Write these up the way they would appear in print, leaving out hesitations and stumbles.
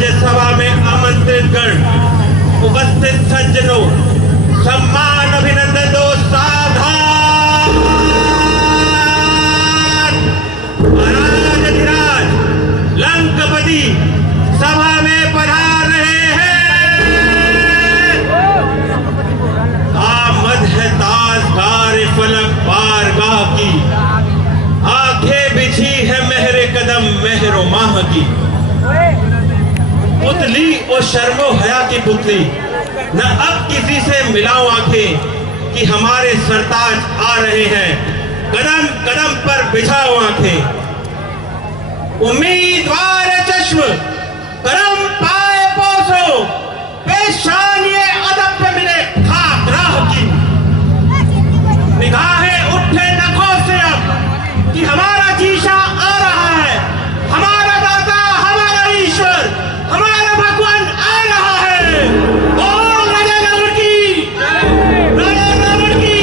राज्यसभा में आमंत्रित गण, उपस्थित सज्जनों, सम्मान अभिनंदन दो साधारण। महाराज लंकपति सभा में पधार रहे हैं। आमद है ताजगार फलक बारगाह की, आंखें बिछी है मेहरे कदम मेहरो माह की। पुतली और शर्मो हया की पुतली, न अब किसी से मिलाओ आंखें कि हमारे सरताज आ रहे हैं। कदम कदम पर बिछाओ आंखें। उम्मीदवार चश्म करम पाए पहुंचो, पेशान ये अदब पे मिले खाक राह की। निगाहें उठे नखों से अब कि हमारा जीशा आ रहा है, हमारा दाता, हमारा ईश्वर, हमारा भगवान आ रहा है। ओम राजा रावण की, राजा रावण की।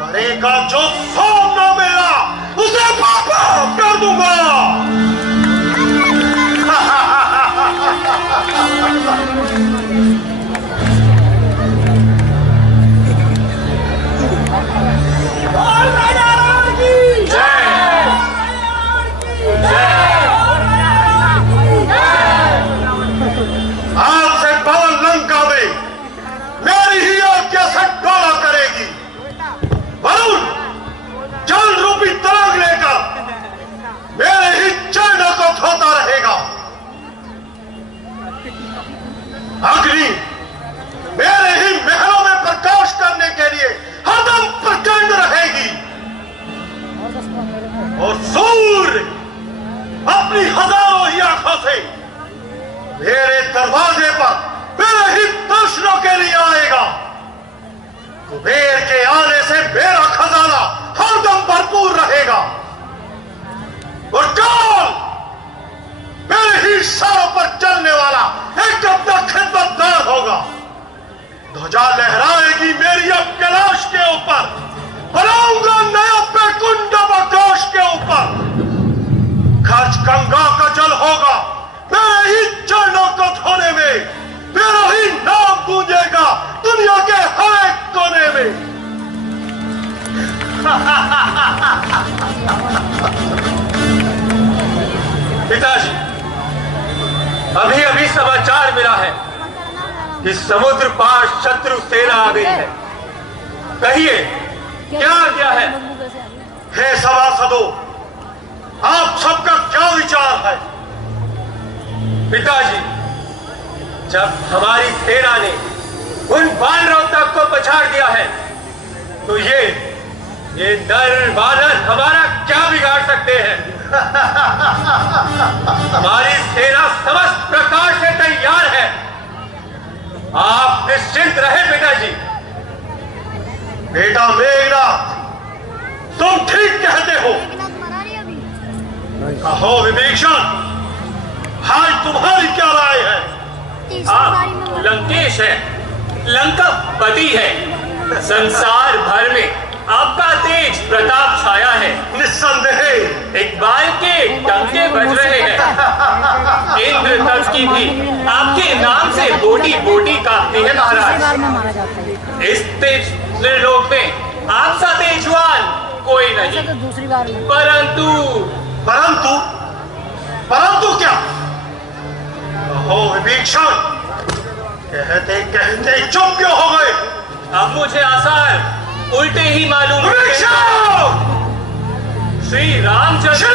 करेगा जो सामना मेरा, उसे पापा कर दूंगा। आज से पवन लंका में मेरी ही आज्ञा से डोला करेगी। वरुण जल रूपी तरंग लेकर मेरे ही चरणों को धोता रहेगा। अग्नि मेरे ही महलों में प्रकाश करने के लिए हरदम प्रचंड रहेगी। और सूर्य अपनी हजारों ही आंखों से मेरे दरवाजे पर मेरे ही दर्शनों के लिए आएगा। कुबेर के आने से मेरा खजाना हरदम भरपूर रहेगा। और काल मेरे ही इशारों पर चलने वाला एक अपना खिदमतगार होगा। ध्वजा लहराएगी मेरी अब कैलाश के ऊपर, बनाऊंगा नया बैकुंठ आकाश के ऊपर। खर्च गंगा का जल होगा मेरे ही चरणों को धोने में, मेरा ही नाम गूंजेगा दुनिया के हर एक कोने में। पिताजी, अभी अभी समाचार मिला है कि समुद्र पार शत्रु सेना आ गई है। कहिए क्या आज्ञा है? हे सभासदों, आप सबका क्या विचार है? पिताजी, जब हमारी सेना ने उन वानरों तक को पछाड़ दिया है, तो ये नर वानर हमारा क्या बिगाड़ सकते हैं? हमारी सेना समस्त प्रकार से तैयार है। आप निश्चिंत रहे पिताजी। बेटा मेघनाथ, तुम ठीक कहते हो। कहो विभीषण, भाई तुम्हारी क्या राय है? आप लंकेश है, लंकापति है। संसार भर में आपका तेज प्रताप छाया है। निस्संदेह इकबाल के डंके बज रहे हैं। इंद्र तक की भी आपके नाम से बोटी बोटी कांपती है महाराज। इस तेज लोक में आपसा तेजवान कोई नहीं। दूसरी बार में परंतु परंतु परंतु क्या? हो विभीषण, कहते कहते चुप क्यों हो गए? अब मुझे आसार उल्टे ही मालूम श्री रामचंद्र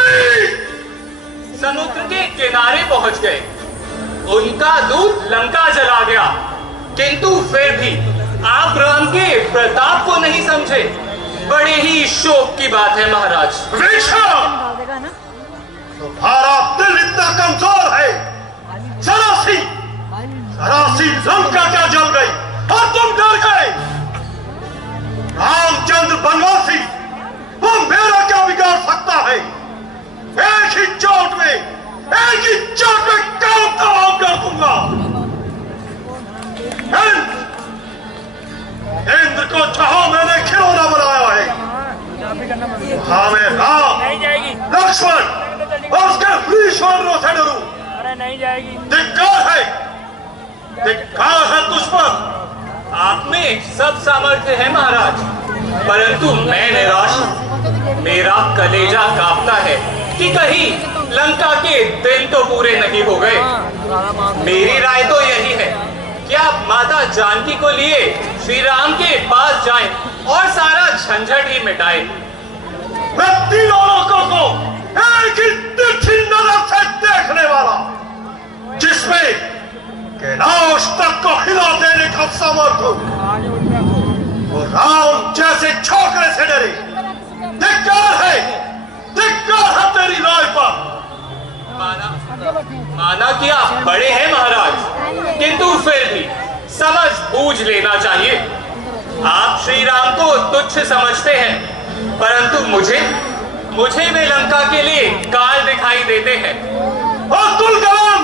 समुद्र के किनारे पहुंच गए। उनका दूत लंका जला गया, किंतु फिर भी आप राम के प्रताप को नहीं समझे। बड़े ही शोक की बात है महाराज। विक्रम, तुम्हारा दिल इतना कमजोर है, सरासी लंका क्या जल गई और तुम डर गए। रामचंद्र बनवासी, वो मेरा क्या बिगाड़ सकता है। एक ही चोट में काम तमाम कर दूंगा। इंद्र को चाहो मैंने खिलौना बनाया है। हमें राम, लक्ष्मण और उसके वृषवानरों से डरूं। नहीं जाएगी। धिक्कार है तुझ पर। आप में सब सामर्थ्य है महाराज, परंतु मैं निराश हूं। मेरा कलेजा कांपता है कि कहीं लंका के दिन तो पूरे नहीं हो गए। मेरी राय तो यही है कि आप माता जानकी को लिए श्री राम के पास जाएं और सारा झंझट ही मिटाएं। मैं तीनों लोगों को एक ही तिरछी नजर से देखने वाला, जिसमें कैलाश तक को हिला देने का सामर्थ हो, वो राम जैसे छोकरे से डरे। धिक्कार है तेरी राय पर। माना कि आप बड़े हैं महाराज, किंतु फिर भी समझ बूझ लेना चाहिए। आप श्री राम को तुच्छ समझते हैं, परंतु मुझे वे लंका के लिए काल दिखाई देते हैं। और तुलगलम,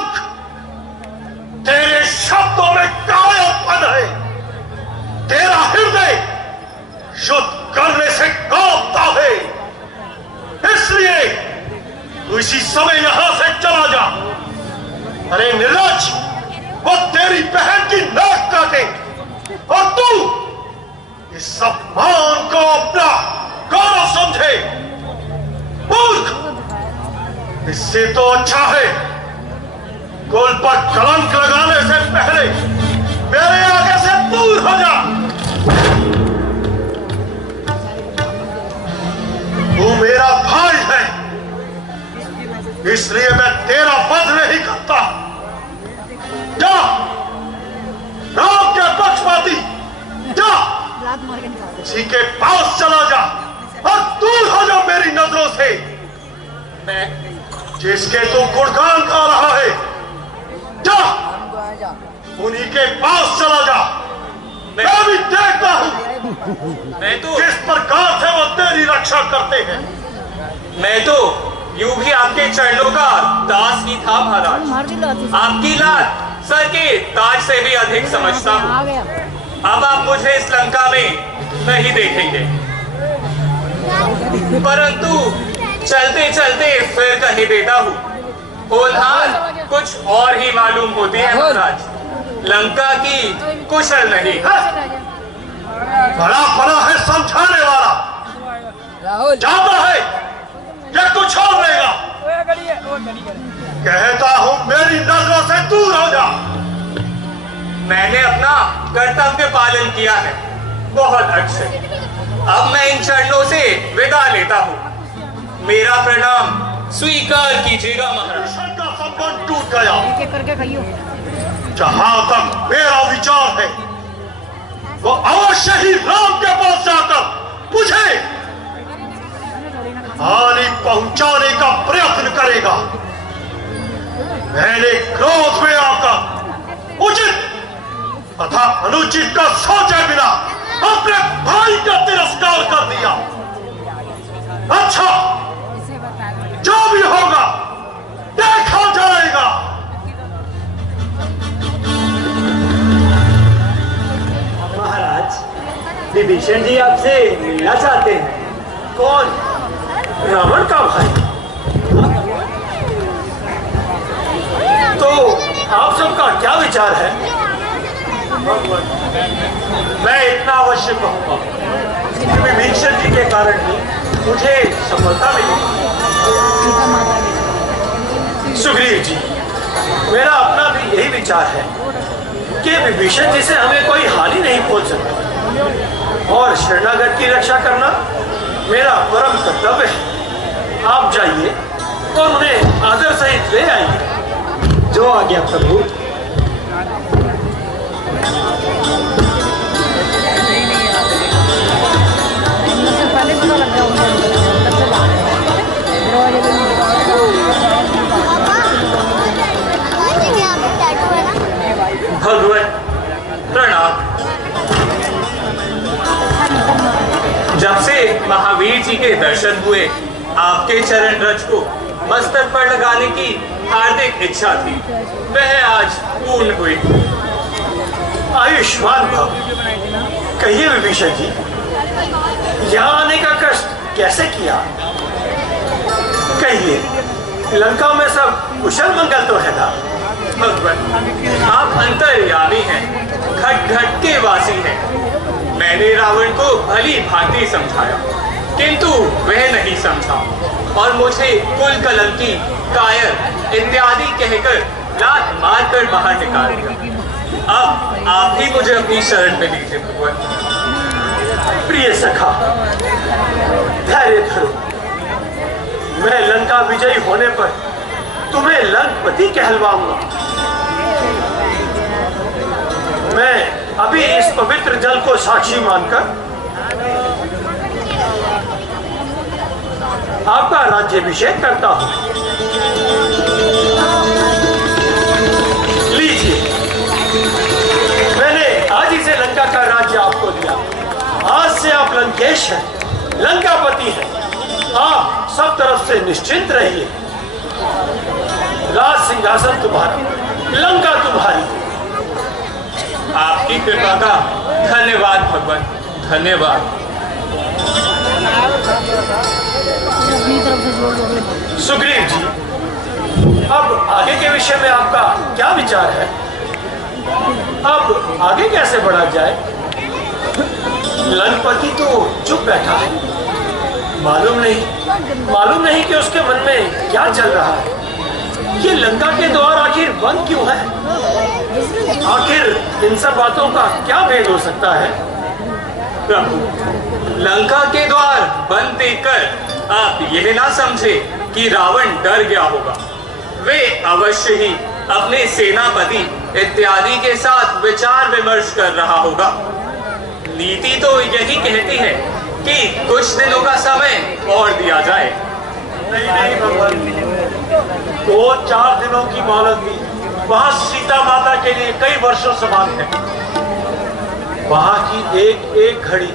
तेरे शब्दों में कायरपन है। तेरा हृदय शुद्ध करने से कांपता है। इसलिए तू इसी समय यहां से चला जा। अरे निर्लज, वो तेरी बहन की नाक काटे और तू इस सम्मान को अपना गौरव समझे। मूर्ख, इससे तो अच्छा है कुल पर कलंक लगाने से पहले मेरे आगे से दूर हो जा। तू मेरा भाई है, इसलिए मैं तेरा वध नहीं करता। जा, राम के पक्षपाती, जा, उसी के पास चला जा और दूर हो जा मेरी नजरों से। मैं जिसके तू गुणगान गा रहा है, जा, उन्हीं के पास चला जा। मैं भी देखता हूं मैं तो किस प्रकार से वो तेरी रक्षा करते हैं। मैं तो यूं भी आपके चरणों का दास ही था महाराज। आपकी लात सर के ताज से भी अधिक समझता हूँ। अब आप मुझे इस लंका में नहीं देखेंगे, परंतु चलते चलते फिर कहीं देता हूँ। होनहार कुछ और ही मालूम होती है महाराज, लंका की कुशल नहीं। बड़ा है समझाने वाला, जाता है या कुछ और रहेगा। कहता हूं मेरी नजरों से दूर हो जा। मैंने अपना कर्तव्य पालन किया है बहुत अच्छे। अब मैं इन चरणों से विदा लेता हूँ। मेरा प्रणाम स्वीकार कीजिएगा महाराज। का संबंध टूट गया। करके खाइयो। जहां तक मेरा विचार है, वो अवश्य ही राम के पास जाकर मुझे हानि पहुंचाने का प्रयत्न करेगा। मैंने क्रोध में आकर उचित तथा अनुचित का सोचे बिना अपने भाई का तिरस्कार कर दिया। अच्छा, जो भी होगा देखा जाएगा। महाराज, विभीषण जी आपसे मिलना चाहते हैं। कौन? रावण का भाई? तो आप सबका क्या विचार है? मैं इतना अवश्य कहूंगा कि विभीषण जी के कारण ही मुझे सफलता मिली। सुग्रीव जी, मेरा अपना भी यही विचार है कि विभीषण जी से हमें कोई हानि नहीं पहुंच सकती और शरणागत की रक्षा करना मेरा परम कर्तव्य है। आप जाइए और उन्हें आदर सहित ले आइए। जो आ गया प्रभु। महावीर जी के दर्शन हुए आपके चरण रज को मस्तक पर लगाने की हार्दिक इच्छा थी, वह आज पूर्ण हुई। आयुष्मान भव। कहिए विभीषण जी, यहाँ आने का कष्ट कैसे किया? कहिए, लंका में सब कुशल मंगल तो है ना? भगवान, आप अंतर्यामी हैं, घट घट के वासी हैं। मैंने रावण को भली भांति समझाया, किंतु वह नहीं समझा और मुझे कुल कलंकी, कायर इत्यादि कहकर लात मारकर बाहर निकाल दिया। अब आप ही मुझे अपनी शरण में लीजिए भगवान। प्रिय सखा, धैर्य धरो। मैं लंका विजयी होने पर तुम्हें लंकपति कहलवाऊंगा। मैं अभी इस पवित्र जल को साक्षी मानकर आपका राज्याभिषेक करता हूं। लीजिए, मैंने आज ही से लंका का राज्य आपको दिया। आज से आप लंकेश हैं, लंकापति हैं। आप सब तरफ से निश्चिंत रहिए। राज सिंहासन तुम्हारा, लंका तुम्हारी। आपकी कृपा का धन्यवाद भगवान, धन्यवाद। सुग्रीव जी, अब आगे के विषय में आपका क्या विचार है? अब आगे कैसे बढ़ा जाए? लंकापति तो चुप बैठा है, मालूम नहीं कि उसके मन में क्या चल रहा है। ये लंका के द्वार आखिर बंद क्यों है? आखिर इन सब बातों का क्या भेद हो सकता है? प्रभु, लंका के द्वार बंद देखकर आप यह ना समझे कि रावण डर गया होगा। वे अवश्य ही अपने सेनापति इत्यादि के साथ विचार विमर्श कर रहा होगा। नीति तो यही कहती है कि कुछ दिनों का समय और दिया जाए। नहीं भगवान, 2-4 दिनों की मोहलत दी। वहां सीता माता के लिए कई वर्षों समान है। वहां की एक एक घड़ी,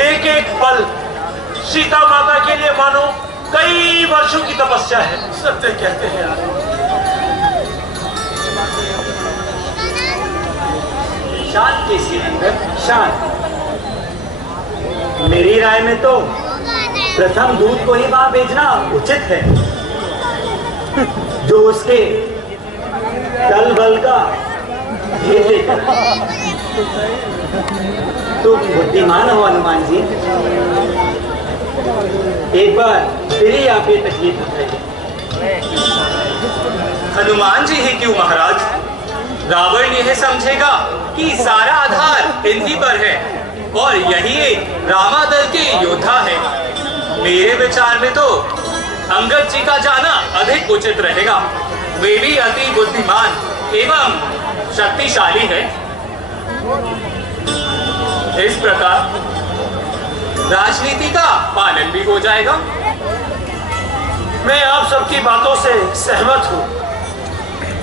एक एक पल सीता माता के लिए मानो कई वर्षों की तपस्या है। सत्य कहते हैं यार। शांत कीजिए नंदन, शांत। मेरी राय में तो प्रथम दूत को ही वहां भेजना उचित है, जो उसके दल बल का भेद लेकर। तुम बुद्धिमान हो हनुमान जी, एक बार फिर ही आप ये तकलीफ उठाइए। हनुमान जी ही क्यों महाराज? रावण यह समझेगा कि सारा आधार इन्हीं पर है और यही एक रामादल के योद्धा है। मेरे विचार में तो अंगद जी का जाना अधिक उचित रहेगा। वे भी अति बुद्धिमान एवं शक्तिशाली है। इस प्रकार राजनीति का पालन भी हो जाएगा। मैं आप सबकी बातों से सहमत हूं।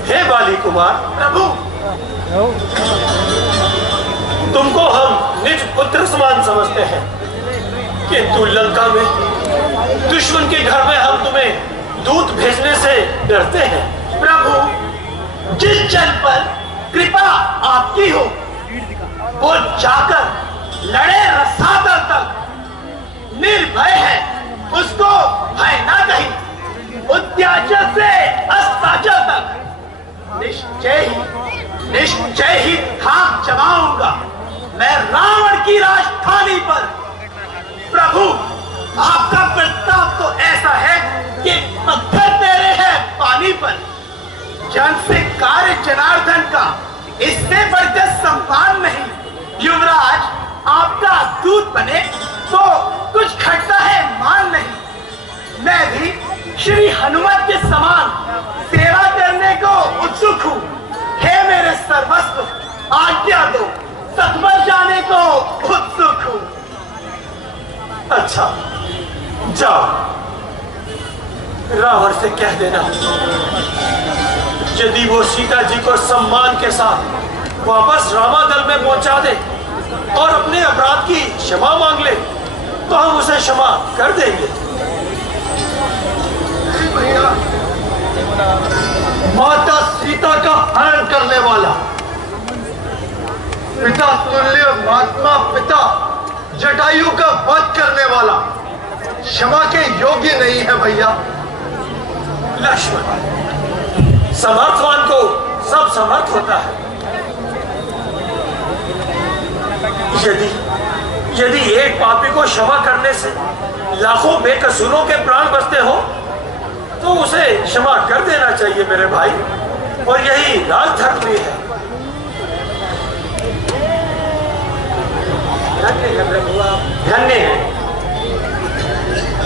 हे बाली कुमार, प्रभु, तुमको हम निज पुत्र समान समझते हैं, किंतु लंका में दुश्मन के घर में हम तुम्हें दूत भेजने से डरते हैं। प्रभु, जिस जन पर कृपा आपकी हो वो जाकर लड़े रसातल तक। निर्भय है, उसको भय ना कहीं। उद्याचल से अस्ताचल तक निश्चय ही खाक जमाऊंगा मैं रावण की राजधानी पर। प्रभु, आपका प्रस्ताव तो ऐसा है कि पत्थर तेरे हैं पानी पर। जन से कार्य जनार्दन का, इससे बढ़कर सम्मान नहीं। युवराज आपका दूत बने तो कुछ खटता है मान नहीं। मैं भी श्री हनुमत के समान सेवा करने को उत्सुक हूँ। हे मेरे सर्वस्व, आज्ञा दो, सतमर जाने को उत्सुक हूँ। अच्छा, जाओ, रावण से कह देना यदि वो सीता जी को सम्मान के साथ वापस रामादल में पहुंचा दे और अपने अपराध की क्षमा मांग ले तो हम उसे क्षमा कर देंगे। माता सीता का हरण करने वाला, पिता तुल्य महात्मा पिता जटायु का वध करने वाला क्षमा के योग्य नहीं है भैया। लक्ष्मण, समर्थवान को सब समर्थ होता है। यदि एक पापी को क्षमा करने से लाखों बेकसूरों के प्राण बचते हो तो उसे क्षमा कर देना चाहिए मेरे भाई, और यही राजधर्म भी है। धन्य है,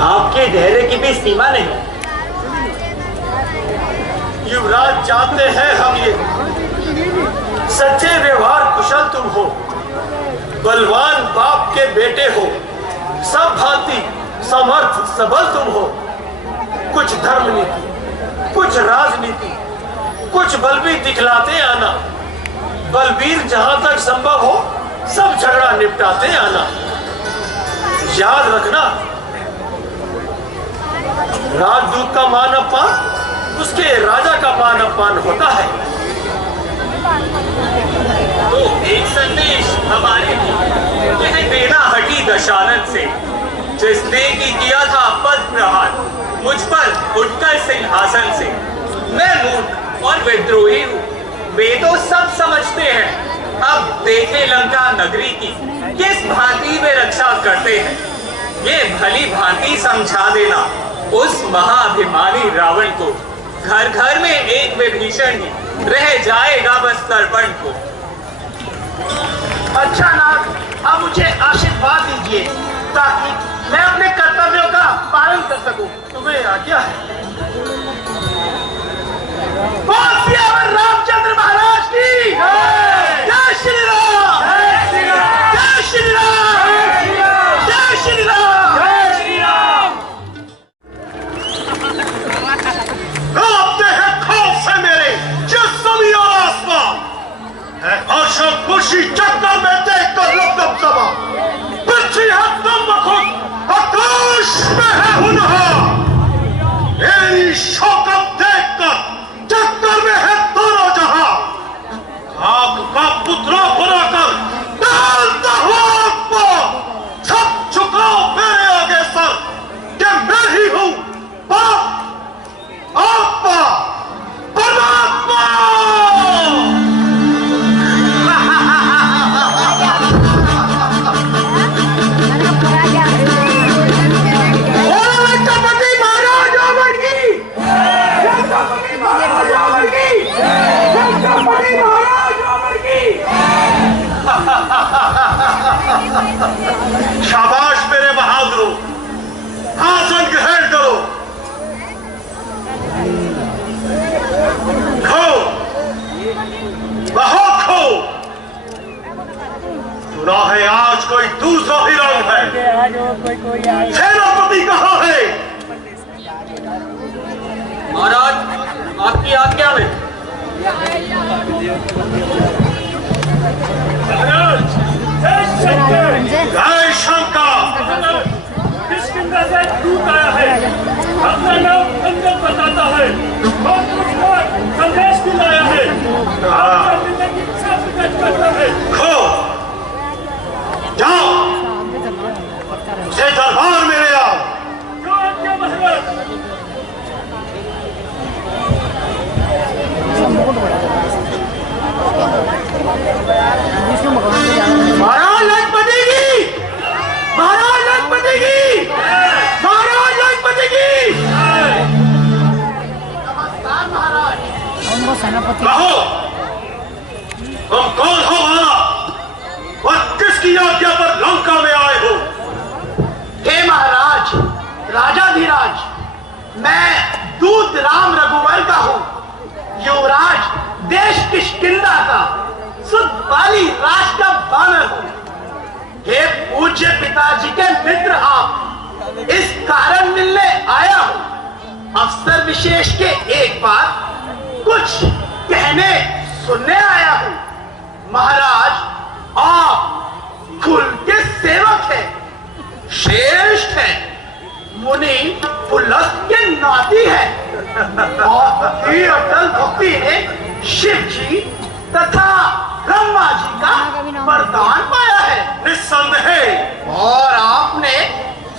आपके धैर्य की भी सीमा नहीं। युवराज जानते हैं हम ये सच्चे व्यवहार कुशल तुम हो, बलवान बाप के बेटे हो, सब भांति समर्थ सबल तुम हो। कुछ धर्म नीति, कुछ राजनीति, कुछ बल भी दिखलाते आना, बलबीर जहां तक संभव हो सब झगड़ा निपटाते आना। याद रखना, राजदूत का मान अपमान उसके राजा का मान अपमान होता है। तो एक संदेश हमारे लिए यह देना हटी दशानन से, जिसने की किया था पद प्रहार मुझ पर उठकर सिंहासन से। मैं मूर्ख और विद्रोही हूँ, वे तो सब समझते हैं। अब देखे लंका नगरी की किस भांति वे रक्षा करते हैं। ये भली भांति समझा देना उस महाअभिमानी रावण को, घर घर में एक विभीषण ही रह जाएगा बस तर्पण को। अच्छा नाथ, अब मुझे आशीर्वाद दीजिए ताकि मैं अपने कर्तव्यों का पालन कर सकूं। तुम्हें आज्ञा है। रामचंद्र महाराज की जय श्री राम, जय श्री राम, जय श्री राम, जय श्री राम, जय श्री राम। कांपते हैं खौफ से मेरे जिस्म और आसमान है, हर्ष और खुशी चक्कर में देखकर लबदब समा। पृथ्वी है दम खुद, आकाश में है हुनर, मेरी शौकत देखकर चक्कर में है दोनों जहां। आपका पुत्रा बनाकर डालता हुआ आपको, सब झुकाओ मेरे आगे सर कि मैं ही हूं बाप आपका परमात्मा। शाबाश मेरे बहादुरों, आसन ग्रहण करो। खो, बहुत खो। सुना है आज कोई दूसरा भी रंग है। सेनापति कहाँ है? महाराज आपकी आज्ञा में। जय शंकर। किसकिंदा से दूत आया है, अपना नाम अंदर बताता है और कुछ और संदेश भी लाया है। आपका जिंदगी इच्छा प्रकट करता है। खो, जाओ से दरबार में ले आओ। जो आपके महाराज। महाराज लखपति की, महाराज लखपति की, महाराज लखपति की। नमस्कार महाराज। कहो तुम कौन हो महाराज, और किसकी आज्ञा पर लंका में आए हो? हे महाराज, राजाधिराज, मैं दूत राम रघुवर का हूँ, युवराज देश किष्किंधा का, सुतपाली राज का बानर हूँ। हे पूज्य पिताजी के मित्र आप, इस कारण मिलने आया हूँ। अफसर विशेष के एक बार कुछ कहने सुनने आया हूँ। महाराज आप कुल के सेवक हैं, श्रेष्ठ हैं, मुनि पुलस्त के नाती हैं और ये अटल भक्ति ने शिव जी तथा ब्रह्मा जी का वरदान पाया है निस्संदेह। और आपने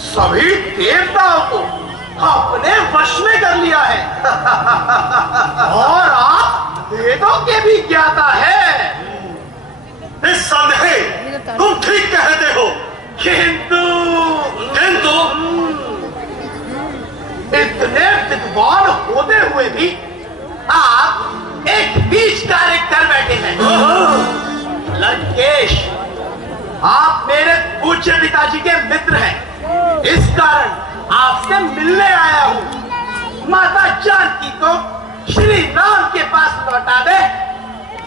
सभी देवताओं को अपने वश में कर लिया है और आप वेदों के भी ज्ञाता है। निस्संदेह तुम ठीक कहते हो, किंतु किंतु इतने विद्वान होते हुए भी आप एक बीच कार्य कर बैठे हैं। लंकेश, आप मेरे पूज्य पिताजी के मित्र हैं, इस कारण आपसे मिलने आया हूँ। माता जानकी को श्री राम के पास लौटा दे,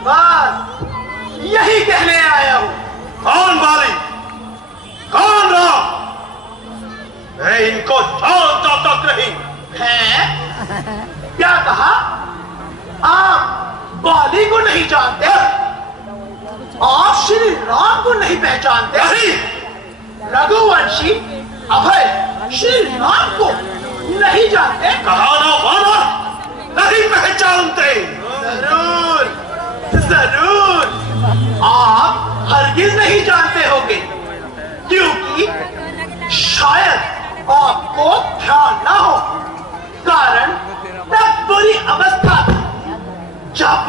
बस यही कहने आया हूँ। कौन वाली, कौन राम? मैं इनको जानता तक नहीं। है क्या कहा? आप बाली को नहीं जानते? आप श्री राम को नहीं पहचानते? नहीं। रघुवंशी अभय श्री राम को नहीं जानते? कहा ना वाला, नहीं पहचानते। जरूर जरूर आप हरगिज नहीं जानते होंगे, क्योंकि शायद आपको ध्यान ना हो। कारण तब बुरी अवस्था थी जब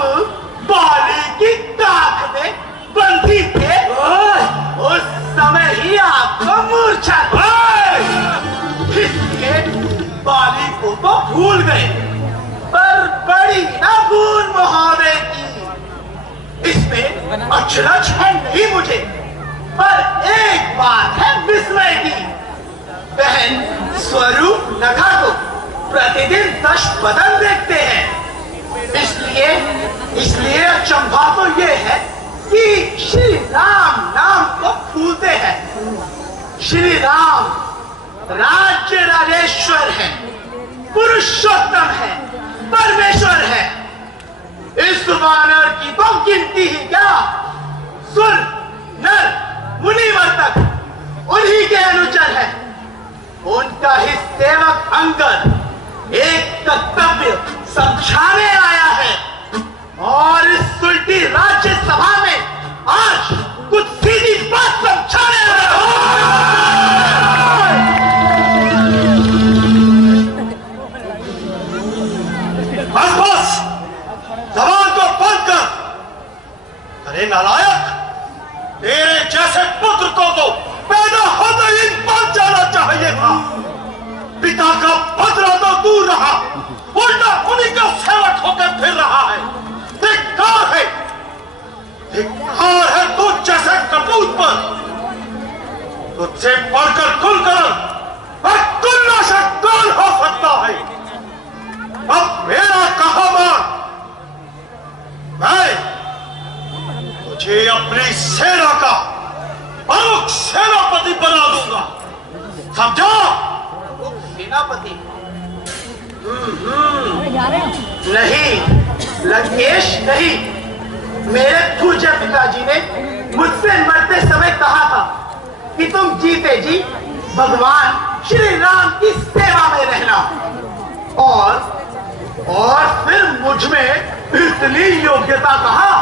बाली की ताक में बंधी थे, उस समय ही आपको मूर्छा थी। इसलिए बाली को तो भूल गए, पर बड़ी ना भूल महोदय की। इसमें अचरज है नहीं मुझे, पर एक बात है विस्मय की। बहन स्वरूप नखा को प्रतिदिन 10 बदन देखते हैं, इसलिए अचंभा तो ये है कि श्री राम नाम को भूलते हैं। श्री राम राज्य राजेश्वर है, पुरुषोत्तम है, परमेश्वर है। इस वानर की तो गिनती ही क्या, सुर नर मुनिवर तक उन्हीं के अनुचर है। उनका ही सेवक अंगद एक कर्तव्य समझाने आया है, और इस उल्टी राज्यसभा में आज कुछ सीधी बात समझाने आया बस जबान को बंद कर। अरे नालायक, तेरे जैसे पुत्र को तो पैदा होते ही मर जाना चाहिए था। पिता का बदला तो दूर रहा, उल्टा उन्हीं का सेवक होकर फिर रहा है। धिक्कार है, धिक्कार है तुझ जैसे कपूत पर। तुझसे बढ़कर कुलकर्ण और कुलनाशक कौन हो सकता है? अब मेरा कहा मान, मैं तुझे अपनी सेना का प्रमुख सेनापति बना दूंगा, समझा? सेनापति? नहीं लंकेश, नहीं। मेरे पूज्य पिताजी ने मुझसे मरते समय कहा था कि तुम जीते जी भगवान श्री राम की सेवा में रहना, और फिर मुझ में इतनी योग्यता कहा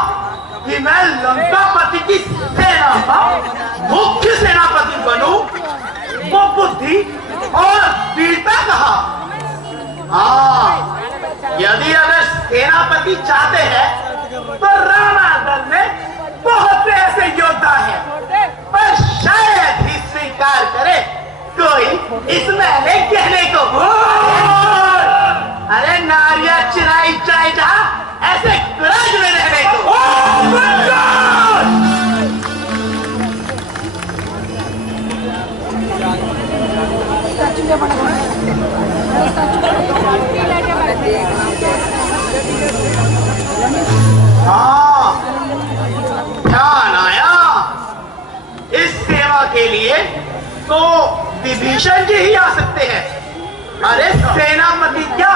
कि मैं लंकापति की सेना का मुख्य सेनापति बनूं। वो बुद्धि और वीरता कहा। हाँ, यदि अगर सेनापति चाहते हैं तो रामादल में बहुत से ऐसे योद्धा हैं, पर शायद ही स्वीकार करे कोई इस महले कहने को। अरे नारिया चिराई चाहे जहां ऐसे कुराज में रहने को। हाँ, ध्यान आया। इस सेवा के लिए तो विभीषण जी ही आ सकते हैं। अरे सेनापति क्या,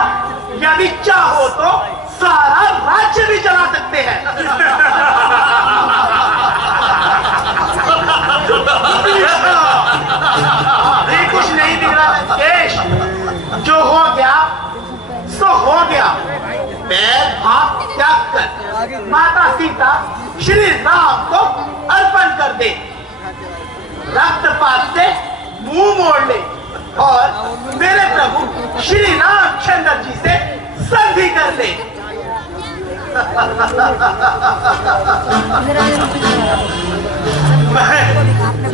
यदि चाहो तो सारा राज्य भी चला सकते हैं। माता सीता श्री राम को अर्पण कर दे, रक्तपात से मुंह मोड़ ले और मेरे प्रभु श्री रामचंद्र जी से संधि कर ले।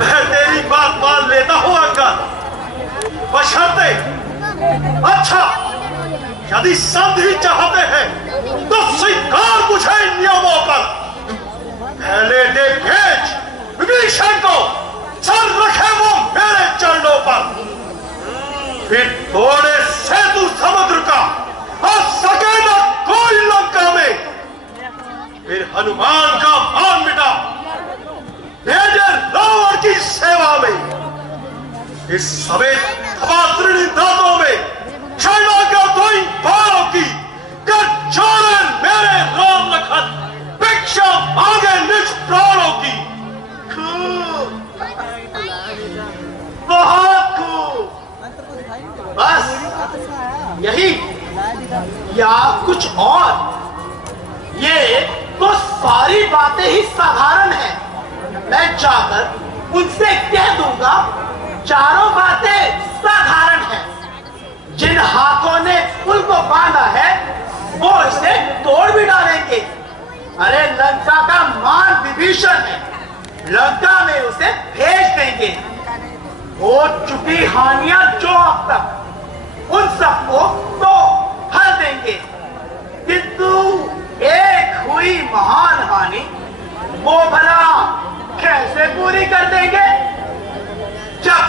मैं तेरी बात मान लेता हूं अंगद, बशर्ते अच्छा यदि संधि चाहते हैं तो स्वीकार मुझे इन नियमों पर। पहले दे भेज विभीषण को, सर रखे वो मेरे चरणों पर, फिर थोड़े सेतु समुद्र का और सके न कोई लंका में, फिर हनुमान का मान मिटा भेजे रावण की सेवा में। इस समय धमात्रिणी दांतों में शरणागत दो इन बाणों की, कर छोड़े मेरे राम लखन, भिक्षा मांगे निज प्राणों की। खूब, बहुत खूब, बस यही या कुछ और? ये तो सारी बातें ही साधारण हैं। मैं जाकर उनसे कह दूंगा चारों बातें साधारण हैं। जिन हाथों ने पुल को बांधा है वो इसे तोड़ भी डालेंगे। अरे लंका का मान विभीषण है, लंका में उसे भेज देंगे। हो चुकी हानियां जो अब तक, उन सबको तो भर देंगे, किंतु एक हुई महान हानि वो भला कैसे पूरी कर देंगे? जब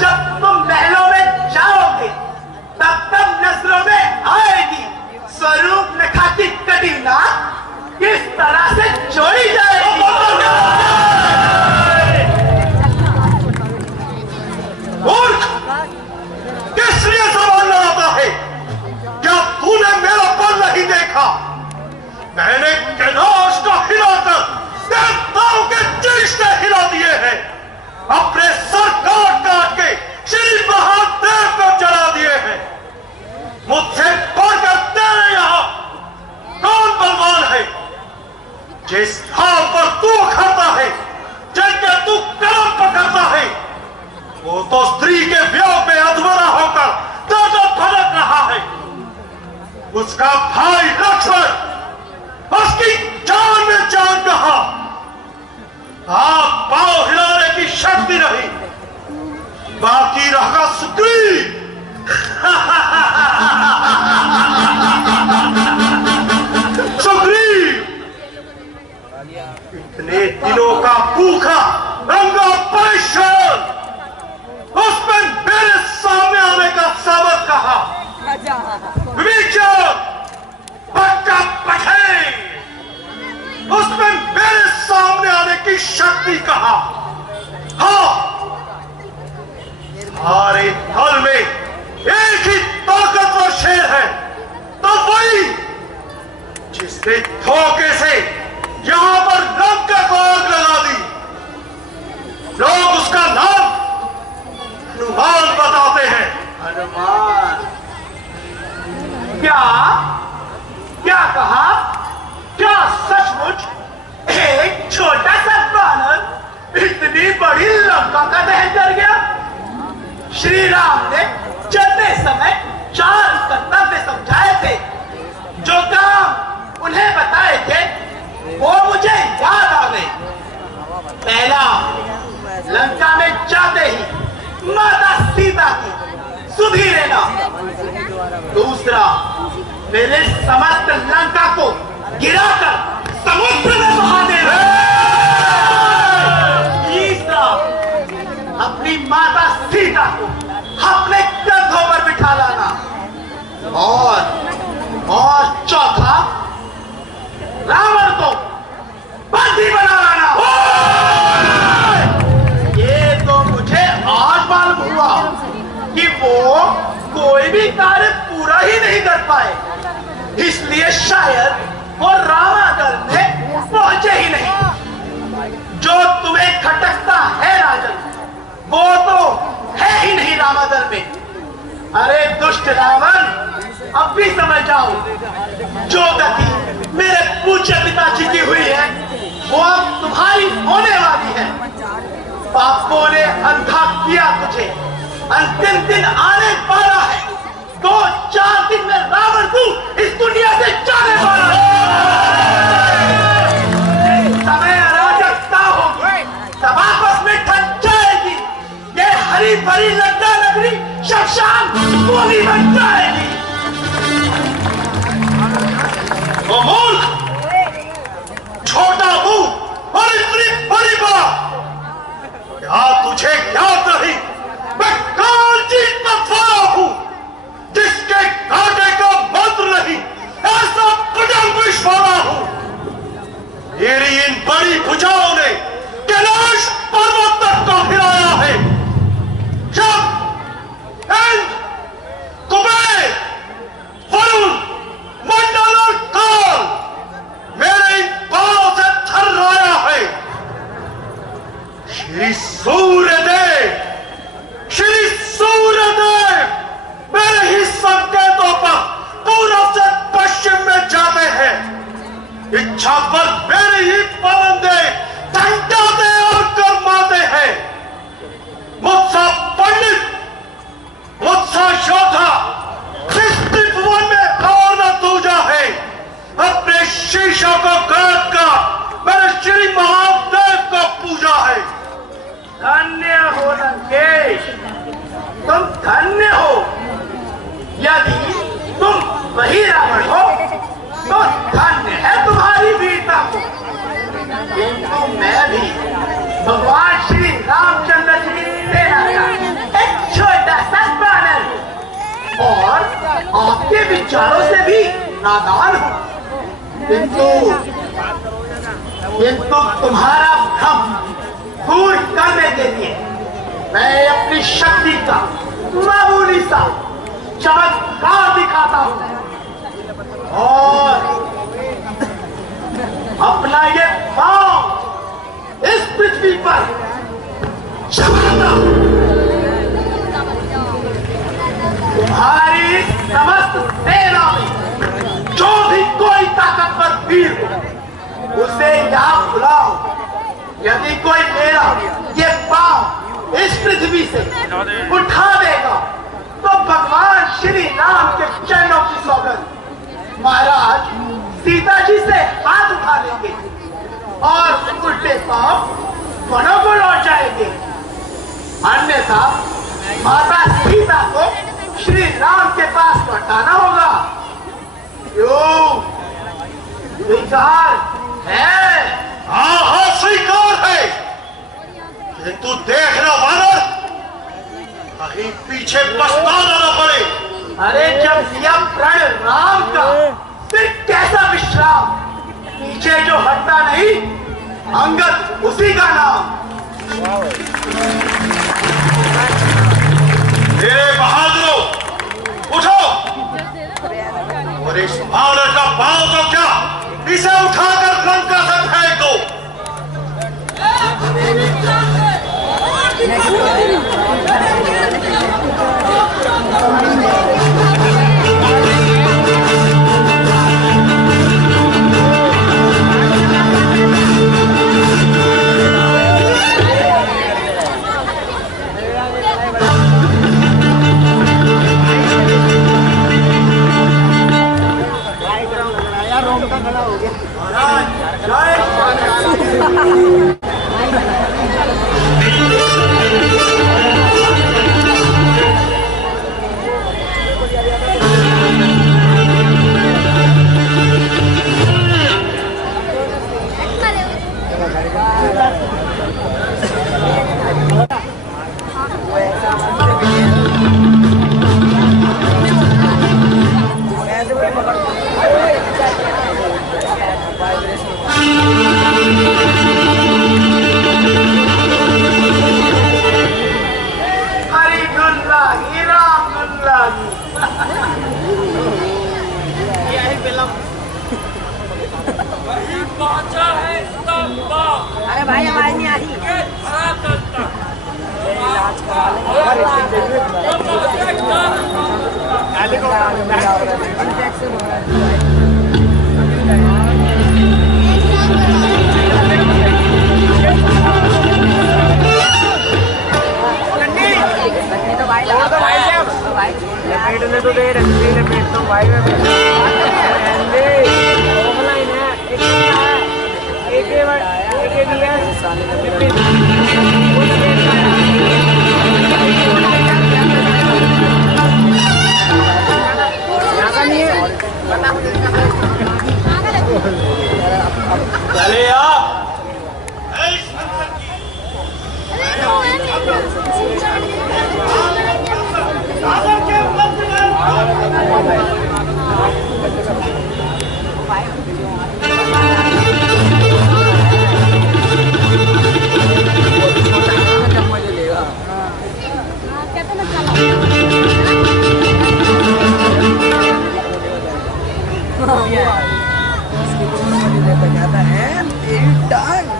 जब तुम महलों में जाओगे तब नजरों में आएगी स्वरूप रेखा की कटी नाक किस तरह से जोड़ी जाएगी। मूर्ख, किस लिए सवाल लगाता है? क्या तूने मेरा बल नहीं देखा? मैंने कैलाश को हिलाकर देवताओं के शीश हिला दिए हैं, अपने सर काट काट के श्री महादेव को जला दिए हैं। मुझसे बढ़कर तेरे यहां कौन बलवान है? जिस हाल पर तू खड़ता है, जिनके तू कदम पकड़ता है, वो तो स्त्री के वियोग में अधमरा होकर दर्द भटक रहा है। उसका भाई लक्ष्मण, उसकी जान में जान कहा, आप पांव हिलाने की शक्ति नहीं, बाकी रहा सुग्रीव। सुग्रीव इतने दिनों का भूखा रंगा परेशान, उसमें मेरे सामने आने का सामर्थ कहा। विभीषण पक्का पठे, उसमें मेरे सामने आने की शक्ति कहा। हाँ, सारे दल में एक ही ताकतवर शेर है, तो वही जिसने धोखे से यहां पर लंका को आग लगा दी। लोग उसका नाम हनुमान बताते हैं। हनुमान? क्या क्या कहा? क्या सचमुच एक छोटा सा बानर इतनी बड़ी लंका का दहन कर गया? श्री राम ने चलते समय 4 कर्तव्य समझाए थे, जो काम उन्हें बताए थे वो मुझे याद आ गए। पहला, लंका में जाते ही माता सीता की सुधि लेना। दूसरा, मेरे समस्त लंका को गिराकर समुद्र में बहा देना। तीसरा, अपनी माता सीता को अपने कंधों पर बिठा लाना। और चौथा, रावण को बंदी बना लाना। ये तो मुझे आज मालूम हुआ कि वो कोई भी कार्य पूरा ही नहीं कर पाए, इसलिए शायद वो रामादल में पहुंचे ही नहीं। जो तुम्हें खटकता है राजन, वो तो है ही नहीं रामादल में। अरे दुष्ट रावण, अब भी समझ जाओ, जो गति पूज्य पिताजी की हुई है वो अब तुम्हारी होने वाली है। पापों ने अंधा किया तुझे, अंतिम दिन आने वाला है। 2-4 दिन में रावण तू इस दुनिया से जाने वाला है। समय अराजकता होगी, सब आपस में ठग जाएगी। ये हरी भरी लज्जा नगरी शमशान भूमि बन जाएगी। ओ मूर्ख, छोटा मुंह और इतनी बड़ी बात, क्या तुझे याद नहीं मैं काल जीत मथुरा हूं, जिसके कांटे का मंत्र नहीं ऐसा कदम विश्वाला हूं। मेरी इन बड़ी भुजाओं ने कैलाश पर्वत तक को हिलाया है। जब इंद्र, कुबेर, वरुण, मंडल और काल मेरे इन बालों से थर्राया है, श्री सूर्यदेव, श्री सूर्यदेव मेरे ही संकेतों पर पूरब से पश्चिम में जाते हैं। इच्छा पर मेरे ही पवंदे ठंडाते और गर्माते हैं। मुझसा पंडित, मुझसा योद्धा इस त्रिभुवन में और न दूजा है। अपने शीशों को काट कर मैंने श्री महादेव को पूजा है। धन्य हो लंकेश, तुम धन्य हो। यदि तुम वही रावण हो तो धन्य है तुम्हारी वीरता को। किंतु मैं भी भगवान श्री रामचंद्र जी की सेना का एक छोटा सा बानर हूं और आपके विचारों से भी नादान हूं। किंतु तुम्हारा भ्रम दूर करने के लिए मैं अपनी शक्ति का मामूली सा चमत्कार दिखाता हूं और अपना ये पांव इस पृथ्वी पर चलाता हूं। तुम्हारी समस्त सेना में जो भी कोई ताकतवर वीर हो उसे यहां बुलाओ। यदि कोई मेरा ये पांव इस पृथ्वी से उठा देगा तो भगवान श्री राम के चरणों की सौगंध महाराज सीता जी से हाथ उठा लेंगे और उल्टे पांव वनों को लौट जाएंगे। अन्यथा माता सीता को श्री राम के पास लौटाना होगा। क्यों स्वीकार है? हाँ स्वीकार है, किंतु देखना वानर, कहीं पीछे पछताना न पड़े। अरे जब लिया प्रण राम का फिर कैसा विश्राम? पीछे जो हटता नहीं अंगद उसी का नाम। मेरे बहादुरों उठो, और इस बानर का पांव तो क्या, इसे उठाकर लंका से फेंक दो। अरे भाई आवाज नहीं आ रही। इलाज करा सागर के मध्य में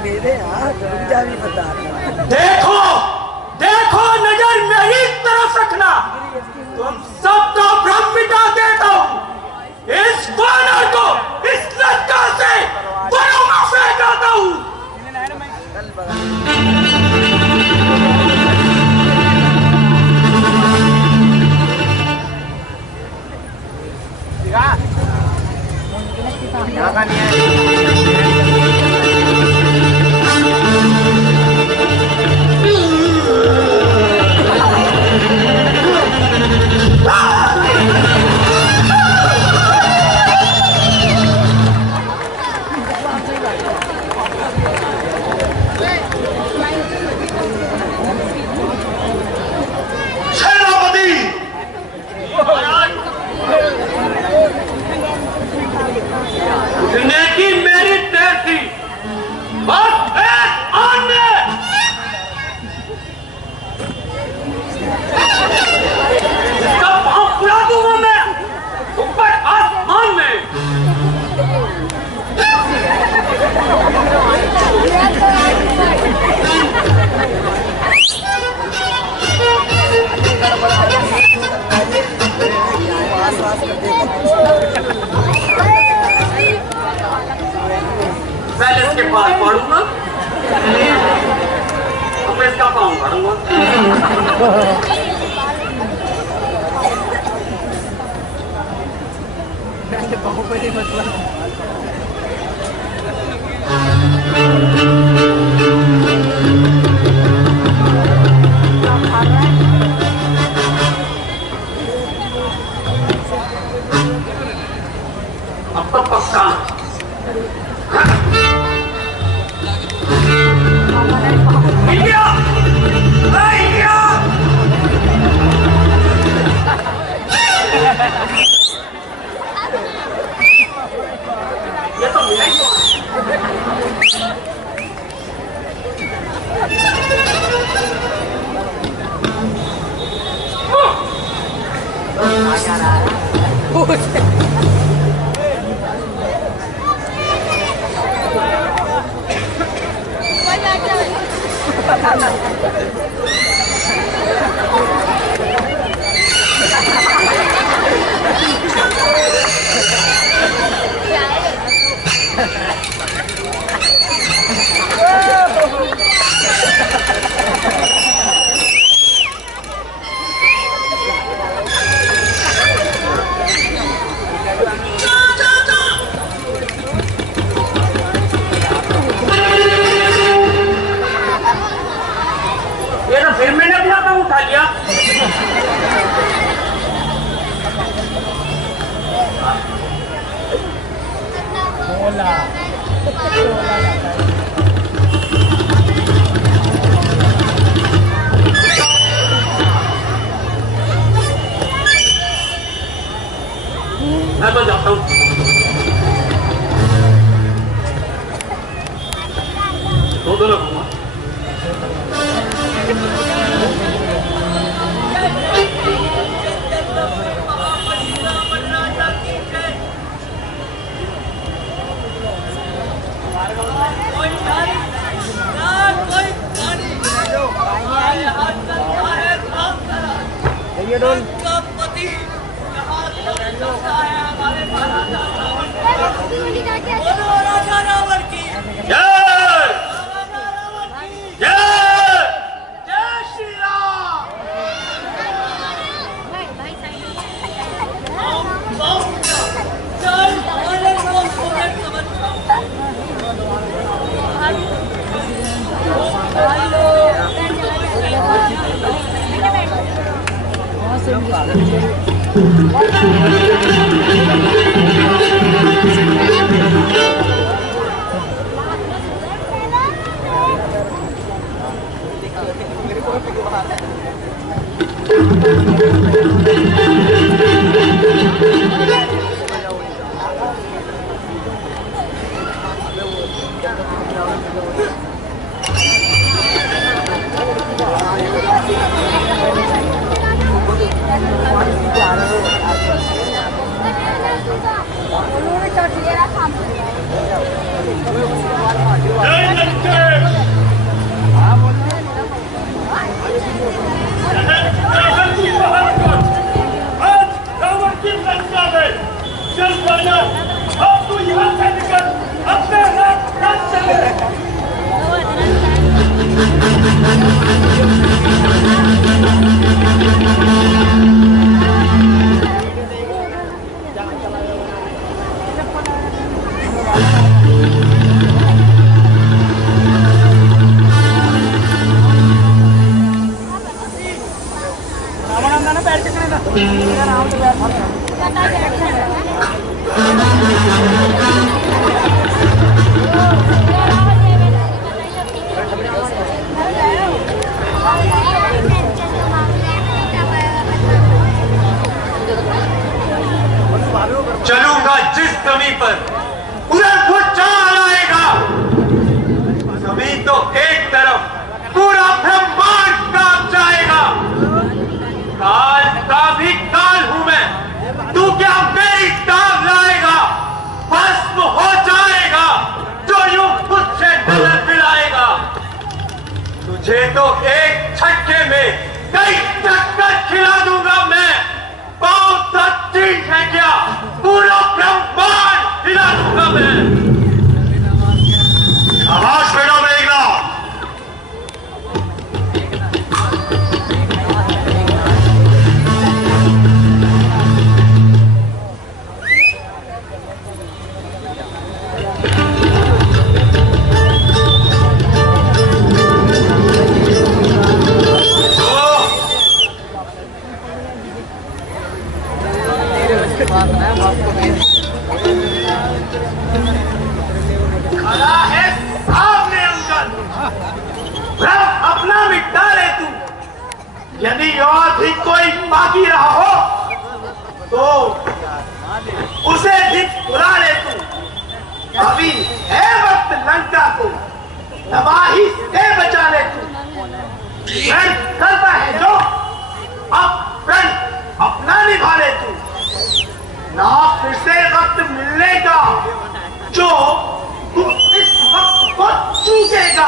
मेरे हाथ भी बता रहा। देखो देखो, नजर मेरी तरफ रखना, तुम सबका भ्रम मिटा देता हूँ। इस वानर को इस लंका से बड़ों में फेंक आता हूँ। पहले इसके पास पढ़ूंगा, अब इसका पाँव पढ़ूंगा। अब तो पक्का इंडिया, इंडिया। ये तो मिला ही फिर मैंने अपना काम उठा लिया। मैं तो जाता हूँ। दो लोग मेरे को जय लंकेश। आज रावण की लंका में चल पाना, अब तू यहाँ से निकल, अपने रात चले। चलूंगा जिस जमीन पर उधर वो चाल आएगा। जमीन तो एक तरफ, पूरा ब्रह्मांड कांप जाएगा। काल का भी काल हूं मैं, तू क्या मेरी टांग लाएगा? भस्म हो जाएगा जो यूं मुझसे नजर मिलाएगा। तुझे तो एक झटके में कई चक्कर खिला दूंगा मैं। पांव तक चीज है क्या, पूरा ब्रह्मांड हिला दूंगा मैं। शाबाश बेटा मेघनाथ। खड़ा है सामने अंकल, भ्रम अपना मिटा ले तू। यदि और भी कोई बाकी रहा हो तो उसे भी बुला ले तू। अभी है वक्त लंका को तबाही से बचा ले तू। प्रण करता है जो, अब प्रण अपना निभा ले तू। ना फिर से वक्त मिलने का जो तू इस वक्त को चूकेगा।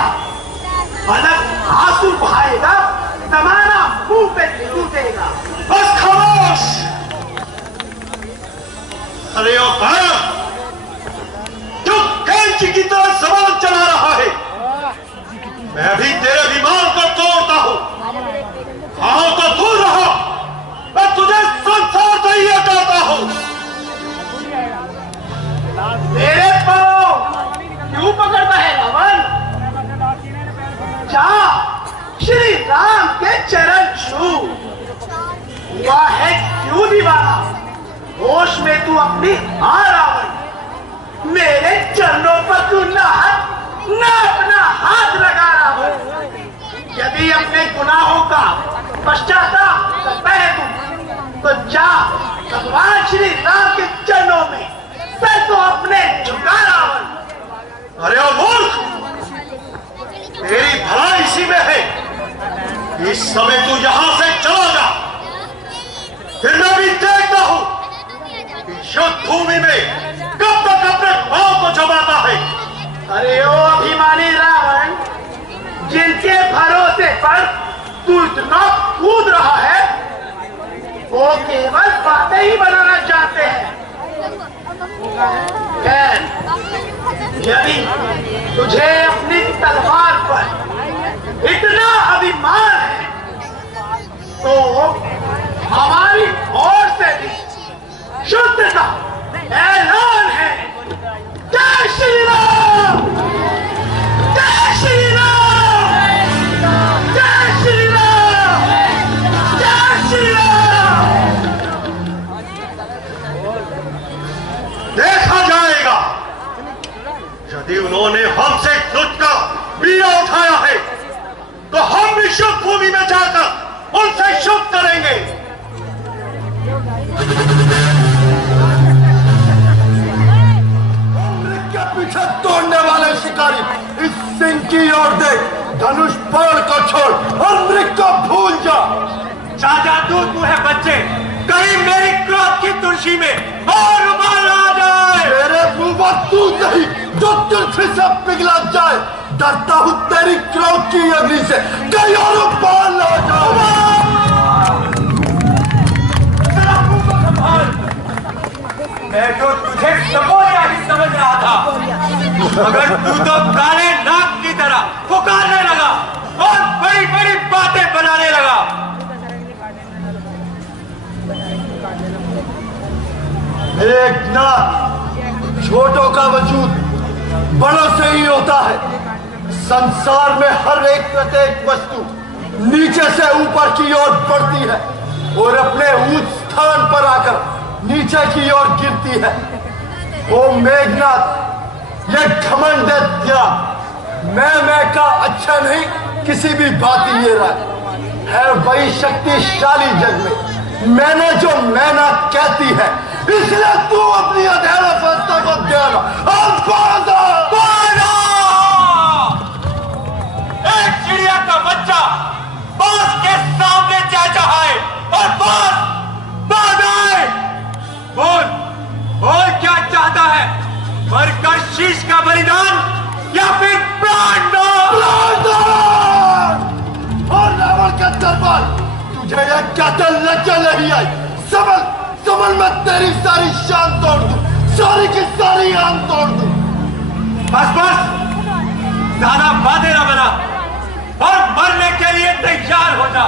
अलग आंसू बहाएगा, जमाना मुंह पे टूटेगा। बस खामोश। अरे ओ भारत, जो कैंची की तरह सवाल चला रहा है, मैं भी तेरे विमान को तोड़ता हूं। हाँ तो दूर रहो, मैं तुझे संसार से ही हटाता हूं। मेरे पाँव क्यों पकड़ता है रावण? जा श्री राम के चरण छू। हुआ है क्यों दीवाना, होश में तू अपनी हाँ रावण। मेरे चरणों पर तू ना अपना हाथ लगा रावण। यदि अपने गुनाहों का पश्चाताप करता है तू, तो जा भगवान श्री राम के चरणों में सर तो अपने झुका रावण। अरे ओ मूर्ख, तेरी भलाई इसी में है। इस समय तू यहां से चला जा, फिर मैं भी देखता हूं कि युद्ध भूमि में कब तक अपने पांव को जमाता है। अरे ओ अभिमानी रावण, जिनके भरोसे पर तू इतना कूद रहा है, वो केवल बातें ही बनाना चाहते हैं। खैर, यदि तुझे अपनी तलवार पर इतना अभिमान है, तो हमारी ओर से भी शुद्ध का ऐलान है। जय श्री राम, जय श्री राम, जय श्री राम, जय श्री राम। देखा जाएगा, यदि उन्होंने हमसे युद्ध का बीड़ा उठाया है, तो हम भी युद्ध भूमि धनुष बाण को छोड़ और मृग को भूल जा। चाचा दूध मुँह बच्चे, कहीं मेरी क्रोध की तुलसी में और उबाल आ जाए। मेरे मुंह पर तू नहीं जो तुलसी से पिघला जाए। डरता हूँ तेरी क्रोध की अग्नि से, कहीं और उबाल आ जाए। मैं तो तुझे सबोया ही समझ रहा था, मगर तू तो काले नाग की तरह पुकारने लगा और बड़ी बड़ी बातें बनाने लगा। एक नाथ, छोटों का वजूद बड़ों से ही होता है। संसार में हर एक प्रत्येक वस्तु नीचे से ऊपर की ओर बढ़ती है और अपने ऊंच स्थान पर आकर नीचे की ओर गिरती है। ओ मेघनाथ, ये घमंड दिया मैं का अच्छा नहीं किसी भी बात ये रहा है वही शक्तिशाली जग में मैंने जो मैना कहती है, इसलिए तू अपनी अधेड़ अवस्था को देना और एक चिड़िया का बच्चा बांस के सामने चहचहाए और बांस बाज आए। बोल बोल क्या चाहता है, मरकर शीश का बलिदान या फिर प्राण दो? और रावण का दरबार तुझे यह कहते लज्जा नहीं आई। समझ समझ मैं तेरी सारी शान तोड़ दूं, सारी की सारी आन तोड़ दूं। बस बस ज्यादा बातें ना बना और मरने के लिए तैयार हो जा।